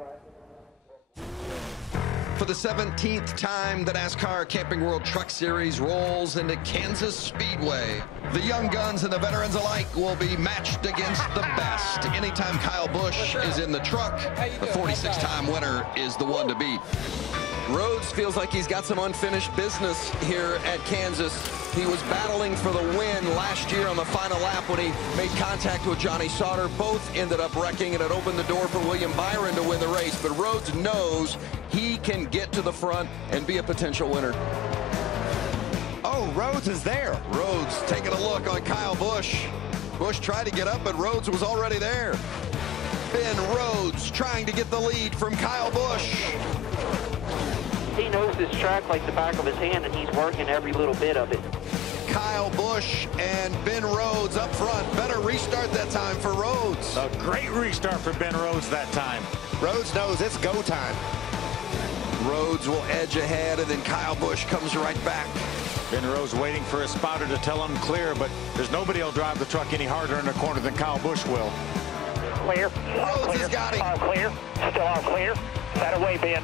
For the 17th time, the NASCAR Camping World Truck Series rolls into Kansas Speedway. The young guns and the veterans alike will be matched against the best. Anytime Kyle Busch is in the truck, the 46-time winner is the one to beat. Rhodes feels like he's got some unfinished business here at Kansas. He was battling for the win last year on the final lap when he made contact with Johnny Sauter. Both ended up wrecking, and it opened the door for William Byron to win the race. But Rhodes knows he can get to the front and be a potential winner. Oh, Rhodes is there. Rhodes taking a look on Kyle Busch. Busch tried to get up, but Rhodes was already there. Ben Rhodes trying to get the lead from Kyle Busch. He knows this track like the back of his hand, and he's working every little bit of it. Kyle Busch and Ben Rhodes up front. Better restart that time for Rhodes. A great restart for Ben Rhodes that time. Rhodes knows it's go time. Rhodes will edge ahead, and then Kyle Busch comes right back. Ben Rhodes waiting for his spotter to tell him clear, but there's nobody will drive the truck any harder in the corner than Kyle Busch will. Clear. Rhodes has got him. All clear. Still all clear. That away, Ben.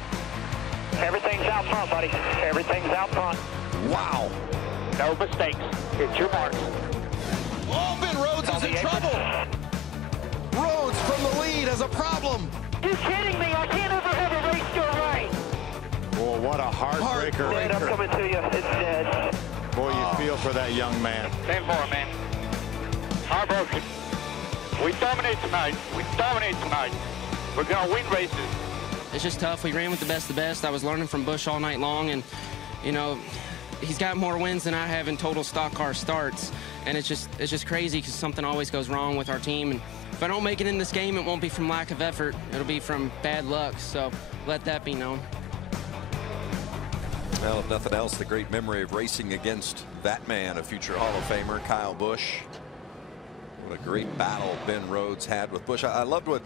Everything's out front, buddy. Everything's out front. Wow. No mistakes. Hit your marks. Oh, Ben Rhodes is in trouble. Rhodes from the lead has a problem. You kidding me? I can't ever have a race go right. Boy, what a heartbreaker. Dead, I'm coming to you. It's dead. Boy, you feel for that young man. Stand for him, man. Heartbroken. We dominate tonight. We dominate tonight. We're going to win races. It's just tough. We ran with the best of the best. I was learning from Busch all night long, and, you know, he's got more wins than I have in total stock car starts. And it's just crazy because something always goes wrong with our team. And if I don't make it in this game, it won't be from lack of effort. It'll be from bad luck. So let that be known. Well, if nothing else, the great memory of racing against that man, a future Hall of Famer, Kyle Busch. What a great battle Ben Rhodes had with Busch. I loved what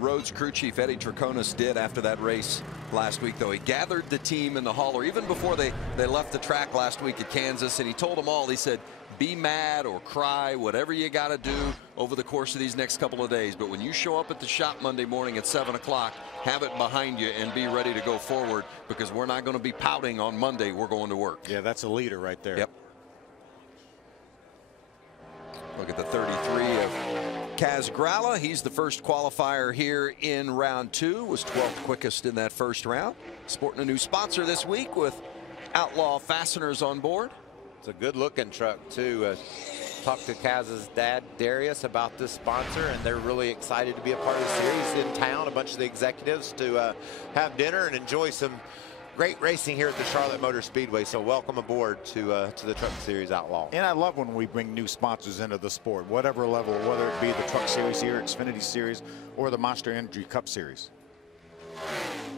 Rhodes crew chief Eddie Traconis did after that race last week, though. He gathered the team in the hauler even before they left the track last week at Kansas, and he told them all, he said, be mad or cry, whatever you got to do over the course of these next couple of days. But when you show up at the shop Monday morning at 7 o'clock, have it behind you and be ready to go forward, because we're not going to be pouting on Monday. We're going to work. Yeah, that's a leader right there. Yep. Look at the 33 of Kaz Gralla. He's the first qualifier here in round 2. Was 12th quickest in that first round. Sporting a new sponsor this week with Outlaw Fasteners on board. It's a good looking truck too. Talked to Kaz's dad Darius about this sponsor, and they're really excited to be a part of the series in town. A bunch of the executives to have dinner and enjoy some great racing here at the Charlotte Motor Speedway. So welcome aboard to the Truck Series Outlaw. And I love when we bring new sponsors into the sport, whatever level, whether it be the Truck Series here, Xfinity Series, or the Monster Energy Cup Series.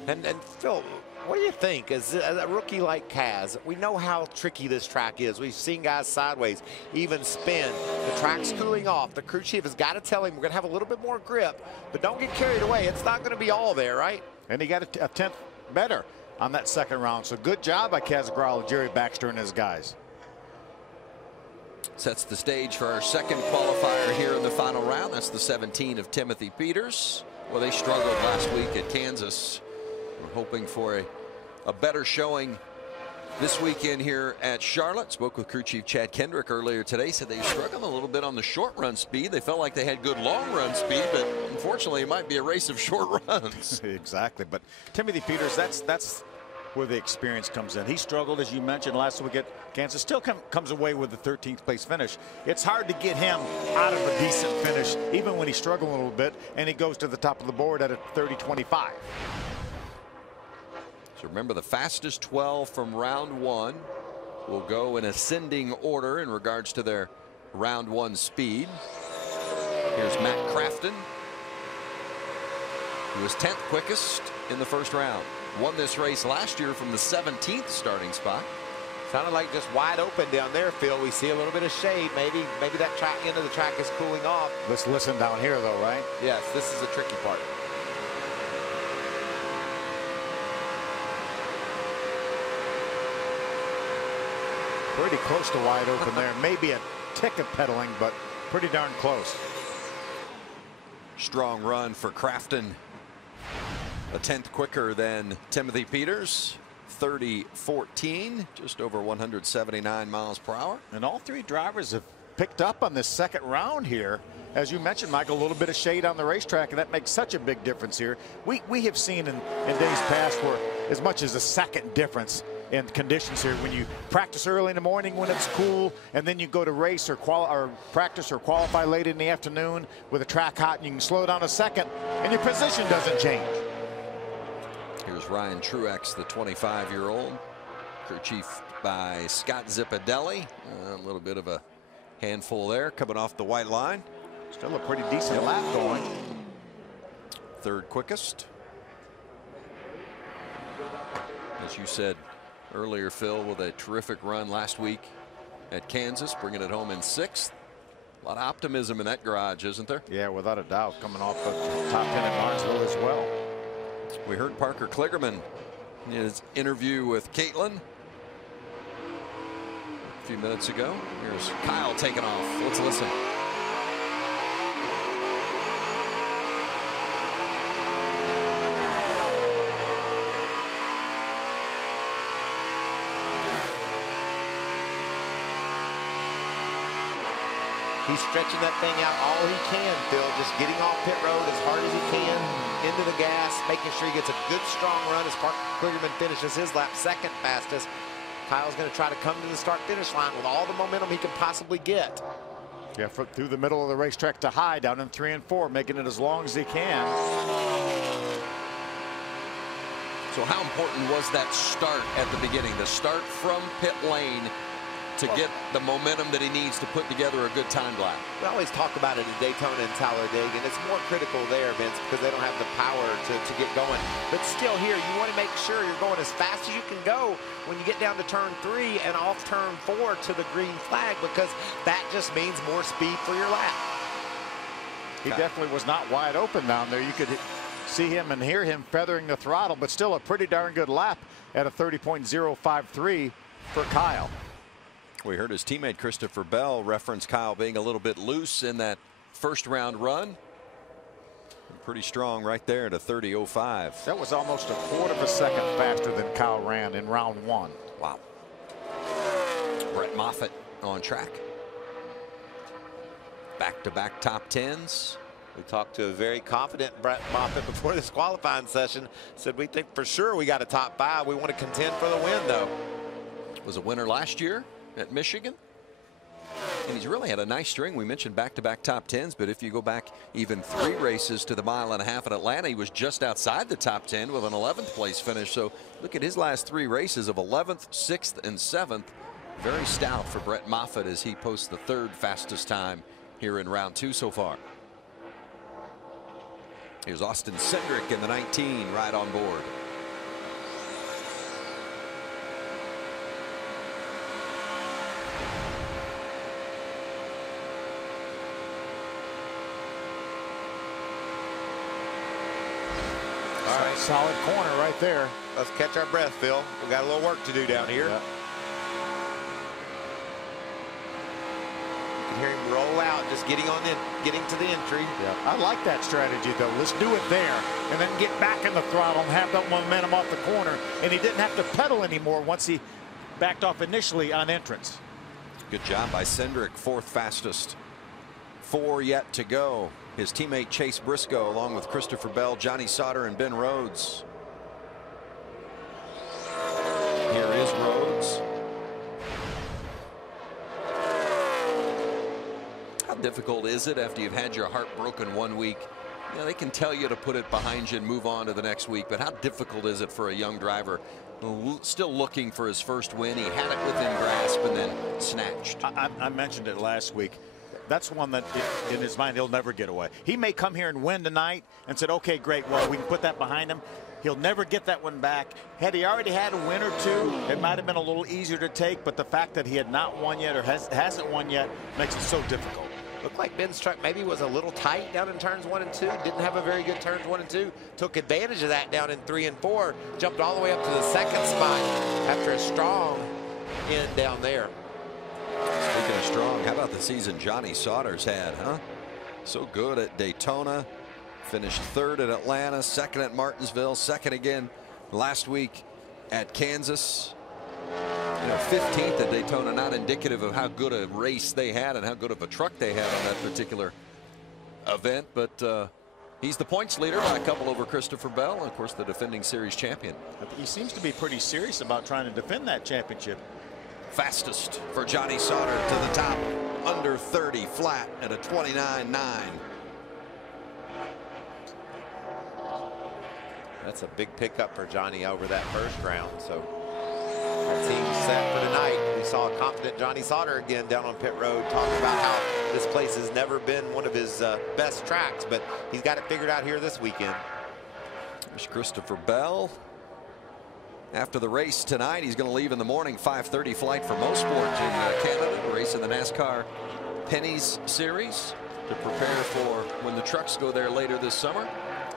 And Phil, what do you think as a rookie like Kaz? We know how tricky this track is. We've seen guys sideways, even spin. The track's cooling off. The crew chief has got to tell him we're going to have a little bit more grip, but don't get carried away. It's not going to be all there, right? And he got a tenth better on that second round. So good job by Kaz Growler, Jerry Baxter, and his guys. Sets the stage for our second qualifier here in the final round. That's the 17 of Timothy Peters. Well, they struggled last week at Kansas. We're hoping for a better showing this weekend here at Charlotte. Spoke with crew chief Chad Kendrick earlier today. Said they struggled a little bit on the short run speed. They felt like they had good long run speed, but unfortunately it might be a race of short runs. Exactly. But Timothy Peters, that's where the experience comes in. He struggled, as you mentioned, last week at Kansas. Still comes away with the 13th place finish. It's hard to get him out of a decent finish, even when he's struggling a little bit, and he goes to the top of the board at a 30.25. So remember, the fastest 12 from round one will go in ascending order in regards to their round one speed. Here's Matt Crafton, who was 10th quickest in the first round. Won this race last year from the 17th starting spot. Sounded like just wide open down there, Phil. We see a little bit of shade. Maybe that end of the track is cooling off. Let's listen down here, though, right? Yes, this is a tricky part. Pretty close to wide open there. Maybe a tick of pedaling, but pretty darn close. Strong run for Crafton. A 10th quicker than Timothy Peters. 30.14, just over 179 miles per hour. And all three drivers have picked up on this second round here. As you mentioned, Michael, a little bit of shade on the racetrack, and that makes such a big difference here. We have seen in days past where as much as a second difference in conditions here, when you practice early in the morning when it's cool, and then you go to race or practice or qualify late in the afternoon with a track hot, and you can slow down a second and your position doesn't change. Here's Ryan Truex, the 25-year-old, crew chief by Scott Zipadelli. A little bit of a handful there coming off the white line. Still a pretty decent lap going. Third quickest. As you said earlier, Phil, with a terrific run last week at Kansas, bringing it home in 6th. A lot of optimism in that garage, isn't there? Yeah, without a doubt, coming off the top 10 at Martinsville as well. We heard Parker Kligerman in his interview with Caitlin a few minutes ago. Here's Kyle taking off. Let's listen. He's stretching that thing out all he can, Phil, just getting off pit road as hard as he can, into the gas, making sure he gets a good strong run as Parker Kligerman finishes his lap second fastest. Kyle's going to try to come to the start-finish line with all the momentum he can possibly get. Yeah, through the middle of the racetrack to high, down in 3 and 4, making it as long as he can. So how important was that start at the beginning, the start from pit lane to get the momentum that he needs to put together a good time lap? We always talk about it in Daytona and Talladega, and it's more critical there, Vince, because they don't have the power to get going. But still here, you want to make sure you're going as fast as you can go when you get down to turn 3 and off turn 4 to the green flag, because that just means more speed for your lap. He definitely was not wide open down there. You could see him and hear him feathering the throttle, but still a pretty darn good lap at a 30.053 for Kyle. We heard his teammate Christopher Bell reference Kyle being a little bit loose in that first round run. Pretty strong right there at a 30.05. That was almost a quarter of a second faster than Kyle ran in round 1. Wow. Brett Moffitt on track. Back-to-back top 10s. We talked to a very confident Brett Moffitt before this qualifying session. Said we think for sure we got a top 5. We want to contend for the win, though. Was a winner last year at Michigan. And he's really had a nice string. We mentioned back-to-back top 10s, but if you go back even 3 races to the mile-and-a-half in Atlanta, he was just outside the top 10 with an 11th place finish. So look at his last 3 races of 11th, 6th, and 7th. Very stout for Brett Moffitt as he posts the 3rd fastest time here in round 2 so far. Here's Austin Cindric in the 19 right on board. All right, solid corner right there. Let's catch our breath, Phil. We got a little work to do down here. Yeah. You can hear him roll out, just getting to the entry. Yeah, I like that strategy though. Let's do it there, and then get back in the throttle and have that momentum off the corner. And he didn't have to pedal anymore once he backed off initially on entrance. Good job by Cindric, 4th fastest. 4 yet to go. His teammate Chase Briscoe along with Christopher Bell, Johnny Sauter, and Ben Rhodes. Here is Rhodes. How difficult is it after you've had your heart broken 1 week? You know, they can tell you to put it behind you and move on to the next week, but how difficult is it for a young driver still looking for his first win? He had it within grasp and then snatched. I mentioned it last week. That's one that in his mind he'll never get away. He may come here and win tonight and said, okay, great, well, we can put that behind him. He'll never get that one back. Had he already had a win or 2, it might have been a little easier to take, but the fact that he had not won yet or hasn't won yet makes it so difficult. Looked like Ben's truck maybe was a little tight down in turns 1 and 2. Didn't have a very good turns 1 and 2. Took advantage of that down in 3 and 4. Jumped all the way up to the 2nd spot after a strong end down there. Speaking of strong, how about the season Johnny Sauter's had, huh? So good at Daytona. Finished 3rd at Atlanta, 2nd at Martinsville, 2nd again last week at Kansas. You know, 15th at Daytona, not indicative of how good a race they had and how good of a truck they had on that particular event, but he's the points leader by a couple over Christopher Bell, and of course the defending series champion. I think he seems to be pretty serious about trying to defend that championship. Fastest for Johnny Sauter to the top, under 30 flat at a 29.9. That's a big pickup for Johnny over that 1st round. So our team's set for tonight. We saw a confident Johnny Sauter again down on pit road talking about how this place has never been one of his best tracks, but he's got it figured out here this weekend. There's Christopher Bell. After the race tonight, he's going to leave in the morning, 5:30 flight for Mosport in Canada, racing the NASCAR Pennies Series to prepare for when the trucks go there later this summer.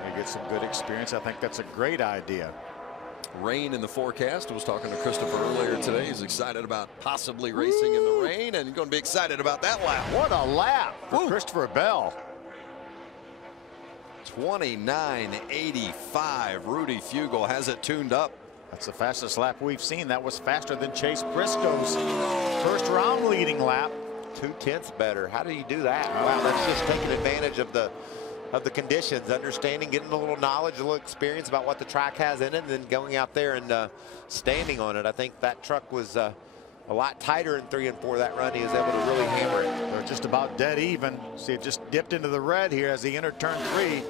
You get some good experience. I think that's a great idea. Rain in the forecast. I was talking to Christopher earlier today. He's excited about possibly racing in the rain, and going to be excited about that lap. What a lap for Christopher Bell. 29.85. Rudy Fugle has it tuned up. That's the fastest lap we've seen. That was faster than Chase Briscoe's 1st round leading lap. 2/10 better. How do you do that? Wow, that's just taking advantage of the conditions, understanding, getting a little knowledge, a little experience about what the track has in it, and then going out there and standing on it. I think that truck was a lot tighter in 3 and 4 that run. He was able to really hammer it. They're just about dead even. See, it just dipped into the red here as he entered turn 3.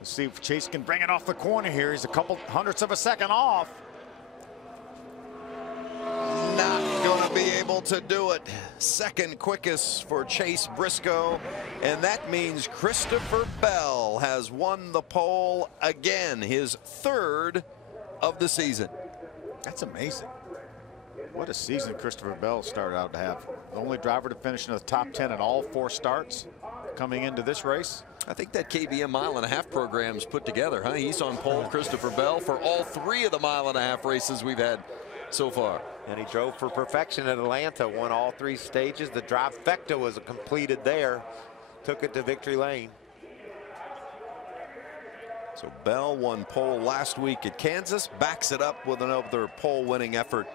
Let's see if Chase can bring it off the corner here. He's a couple hundredths of a second off. Not going to be able to do it. 2nd quickest for Chase Briscoe, and that means Christopher Bell has won the pole again, his 3rd of the season. That's amazing. What a season Christopher Bell started out to have. The only driver to finish in the top 10 in all 4 starts coming into this race. I think that KBM mile-and-a-half program's put together, huh? He's on pole, Christopher Bell, for all 3 of the mile-and-a-half races we've had so far. And he drove for perfection at Atlanta, won all 3 stages. The trifecta was completed there, took it to victory lane. So Bell won pole last week at Kansas, backs it up with another pole winning effort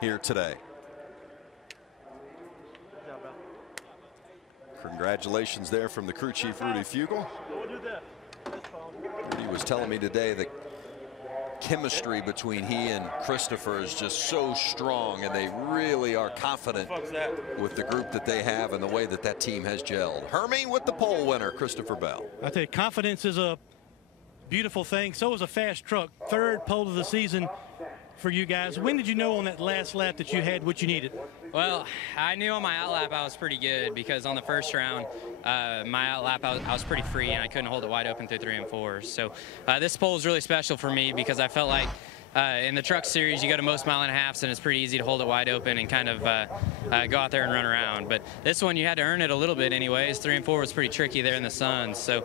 here today. Congratulations there from the crew chief, Rudy Fugle. Rudy was telling me today that chemistry between he and Christopher is just so strong, and they really are confident with the group that they have and the way that that team has gelled. Hermie with the pole winner, Christopher Bell. I tell you, confidence is a beautiful thing. So is a fast truck. Third pole of the season for you guys. When did you know on that last lap that you had what you needed? Well, I knew on my outlap I was pretty good, because on the first round, my outlap I was pretty free and I couldn't hold it wide open through 3 and 4. So this pole is really special for me, because I felt like in the truck series you go to most 1.5 miles and it's pretty easy to hold it wide open and kind of go out there and run around. But this one you had to earn it a little bit anyways. 3 and 4 was pretty tricky there in the sun. So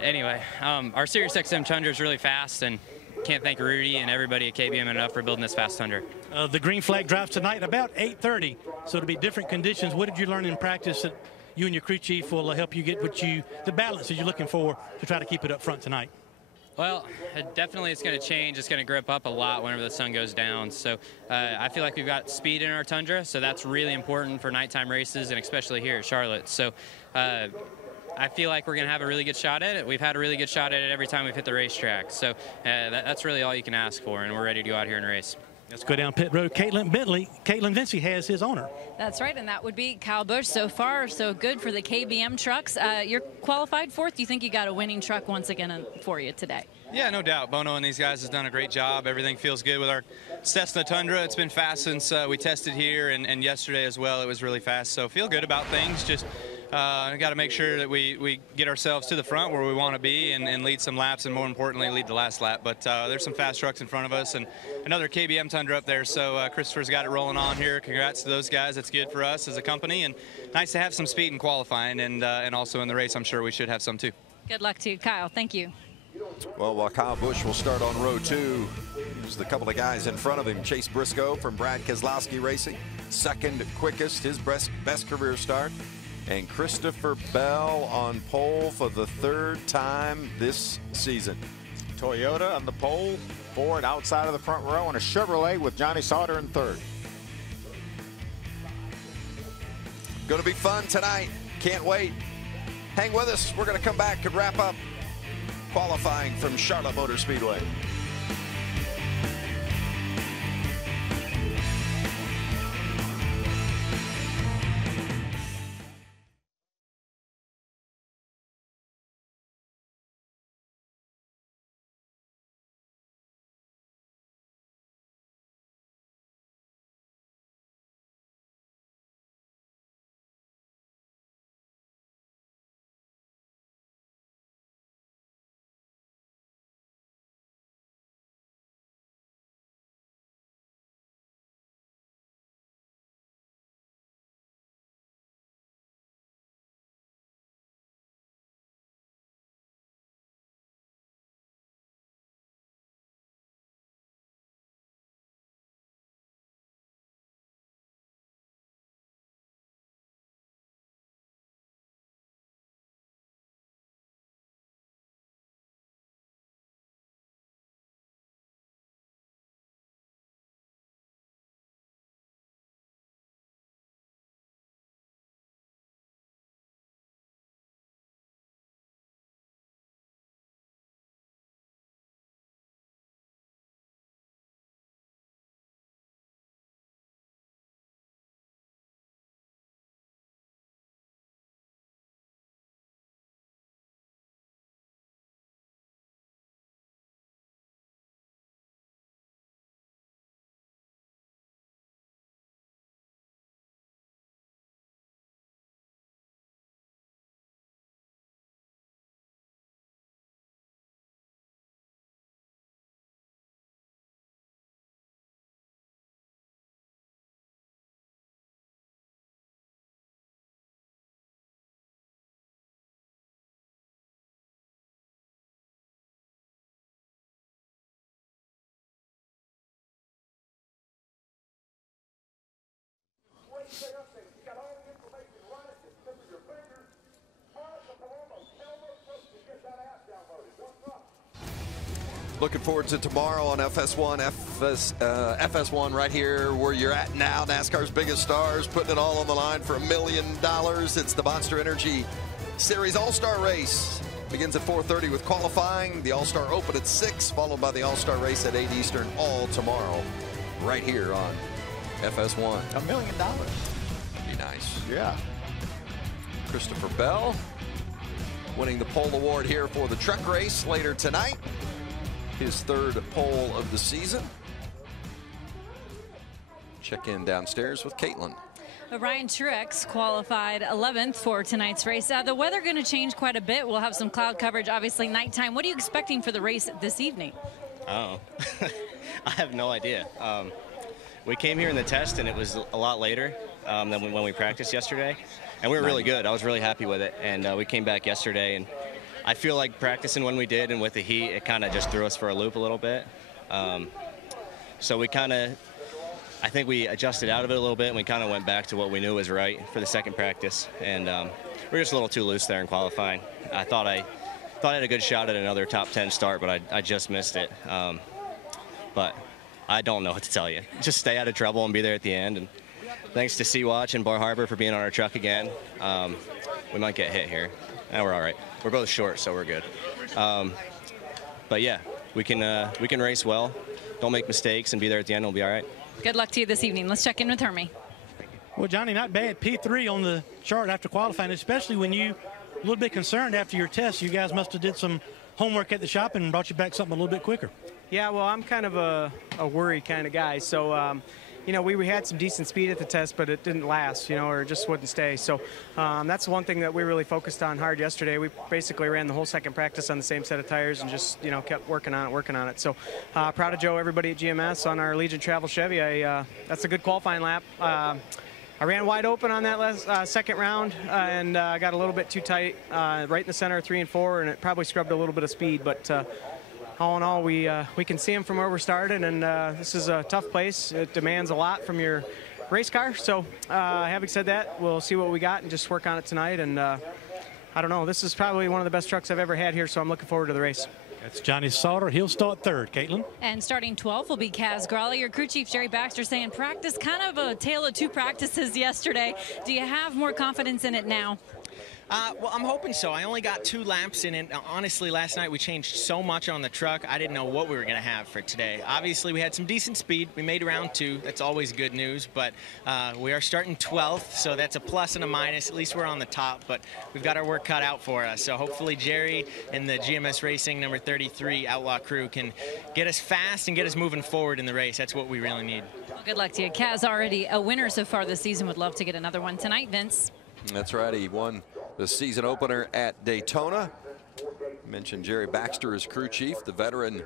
anyway, our Sirius XM Tundra is really fast, and can't thank Rudy and everybody at KBM enough for building this fast Tundra. The green flag drives tonight about 8:30, so it'll be different conditions. What did you learn in practice that you and your crew chief will help you get the balance that you're looking for to try to keep it up front tonight? Well, definitely it's going to change. It's going to grip up a lot whenever the sun goes down. So I feel like we've got speed in our Tundra, so that's really important for nighttime races, and especially here at Charlotte. So I feel like we're going to have a really good shot at it. We've had a really good shot at it every time we've hit the racetrack. So that's really all you can ask for, and we're ready to go out here and race. Let's go down pit road. Caitlin Vincey has his owner. That's right, and that would be Kyle Busch. So far, so good for the KBM trucks. You're qualified fourth. Do you think you got a winning truck once again for you today? Yeah, no doubt. Bono and these guys has done a great job. Everything feels good with our Cessna Tundra. It's been fast since we tested here, and yesterday as well. It was really fast. So feel good about things. Just got to make sure that we get ourselves to the front where we want to be and lead some laps, and more importantly, lead the last lap. But there's some fast trucks in front of us and another KBM Tundra up there. So Christopher's got it rolling on here. Congrats to those guys. That's good for us as a company, and nice to have some speed in qualifying, and also in the race. I'm sure we should have some too. Good luck to you, Kyle. Thank you. Well, while Kyle Busch will start on row 2, there's a couple of guys in front of him. Chase Briscoe from Brad Keselowski Racing, second quickest, his best career start. And Christopher Bell on pole for the 3rd time this season. Toyota on the pole, Ford outside of the front row, and a Chevrolet with Johnny Sauter in 3rd. Going to be fun tonight. Can't wait. Hang with us. We're going to come back and wrap up qualifying from Charlotte Motor Speedway. Looking forward to tomorrow on FS1, FS1 right here where you're at now. NASCAR's biggest stars putting it all on the line for $1 million. It's the Monster Energy Series All-Star Race. begins at 4:30 with qualifying. The All-Star Open at 6, followed by the All-Star Race at 8 Eastern, all tomorrow, right here on FS1. $1 million. Be nice. Yeah. Christopher Bell winning the pole award here for the truck race later tonight. His third pole of the season. Check in downstairs with Caitlin. Ryan Truex qualified 11th for tonight's race. The weather going to change quite a bit. We'll have some cloud coverage, obviously nighttime. What are you expecting for the race this evening? Oh, I have no idea. We came here in the test and it was a lot later than when we practiced yesterday. And we were really good. I was really happy with it. And we came back yesterday and I feel like practicing when we did and with the heat, it kind of just threw us for a loop a little bit. So we kind of, I think we adjusted out of it a little bit and we kind of went back to what we knew was right for the second practice. And we were just a little too loose there in qualifying. I thought I had a good shot at another top 10 start, but I just missed it. But I don't know what to tell you. Just stay out of trouble and be there at the end. And thanks to Sea-Watch and Bar Harbor for being on our truck again. We might get hit here. No, we're all right. We're both short, so we're good. But yeah, we can race well. Don't make mistakes and be there at the end. We'll be all right. Good luck to you this evening. Let's check in with Hermie. Well, Johnny, not bad. P3 on the chart after qualifying, especially when you a little bit concerned after your test. You guys must have did some homework at the shop and brought you back something a little bit quicker. Yeah, well, I'm kind of a worried kind of guy. So, you know, we had some decent speed at the test, but it didn't last, you know, or it just wouldn't stay. So that's one thing that we really focused on hard yesterday. We basically ran the whole second practice on the same set of tires and just, you know, kept working on it. So proud of Joe, everybody at GMS on our Legion Travel Chevy. That's a good qualifying lap. I ran wide open on that last second round and got a little bit too tight right in the center of 3 and 4, and it probably scrubbed a little bit of speed, but all in all, we can see them from where we're started, and this is a tough place. It demands a lot from your race car. So having said that, we'll see what we got and just work on it tonight. And I don't know, this is probably one of the best trucks I've ever had here, so I'm looking forward to the race. That's Johnny Sauter. He'll start third. Caitlin? And starting 12th will be Kaz Grala. Your crew chief, Jerry Baxter, saying practice, kind of a tale of two practices yesterday. Do you have more confidence in it now? Well, I'm hoping so. I only got 2 laps in it. Honestly, last night we changed so much on the truck, I didn't know what we were going to have for today. Obviously, we had some decent speed. We made round 2. That's always good news. But we are starting 12th, so that's a plus and a minus. At least we're on the top, but we've got our work cut out for us. So hopefully Jerry and the GMS Racing number 33 Outlaw crew can get us fast and get us moving forward in the race. That's what we really need. Well, good luck to you. Kaz already a winner so far this season. Would love to get another one tonight, Vince. That's right. He won the season opener at Daytona. Mentioned Jerry Baxter as crew chief, the veteran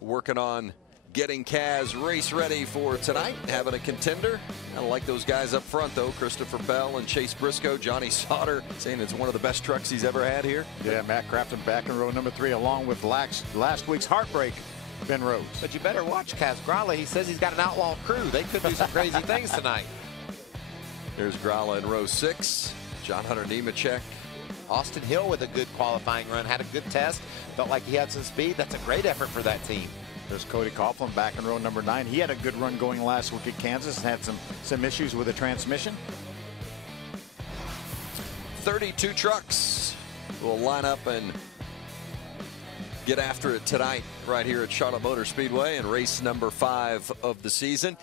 working on getting Kaz race ready for tonight, having a contender. I like those guys up front, though. Christopher Bell and Chase Briscoe. Johnny Sauter saying it's one of the best trucks he's ever had here. Yeah, Matt Crafton back in row number 3, along with last week's heartbreak, Ben Rhodes. But you better watch Kaz Grala. He says he's got an outlaw crew. They could do some crazy things tonight. There's Grala in row 6. John Hunter Nemechek. Austin Hill with a good qualifying run. Had a good test. Felt like he had some speed. That's a great effort for that team. There's Cody Coughlin back in row number 9. He had a good run going last week at Kansas and had some issues with the transmission. 32 trucks will line up and get after it tonight right here at Charlotte Motor Speedway in race number 5 of the season.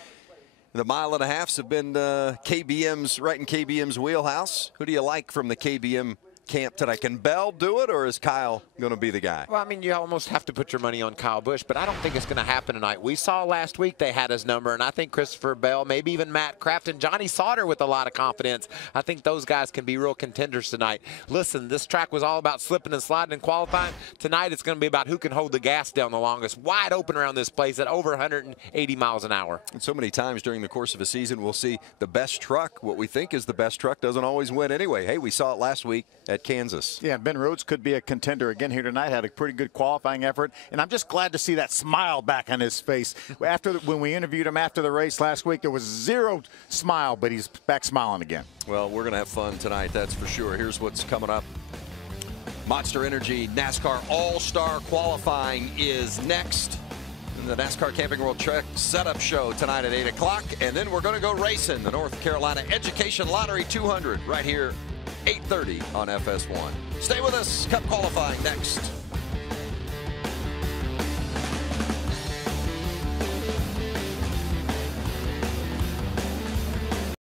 The mile and a halfs have been KBM's, right in KBM's wheelhouse. Who do you like from the KBM camp tonight? Can Bell do it, or is Kyle going to be the guy? Well, I mean, you almost have to put your money on Kyle Busch, but I don't think it's going to happen tonight. We saw last week they had his number, and I think Christopher Bell, maybe even Matt Crafton, Johnny Sauter with a lot of confidence. I think those guys can be real contenders tonight. Listen, this track was all about slipping and sliding and qualifying. Tonight it's going to be about who can hold the gas down the longest. Wide open around this place at over 180 miles an hour. And so many times during the course of a season, we'll see the best truck, what we think is the best truck, doesn't always win anyway. Hey, we saw it last week at Kansas. Yeah, Ben Rhodes could be a contender again here tonight. Had a pretty good qualifying effort, and I'm just glad to see that smile back on his face. When we interviewed him after the race last week, there was zero smile, but he's back smiling again. Well, we're going to have fun tonight, that's for sure. Here's what's coming up. Monster Energy NASCAR All-Star Qualifying is next. And the NASCAR Camping World Truck Setup Show tonight at 8 o'clock. And then we're going to go racing. The North Carolina Education Lottery 200 right here 8:30 on FS1. Stay with us. Cup qualifying next.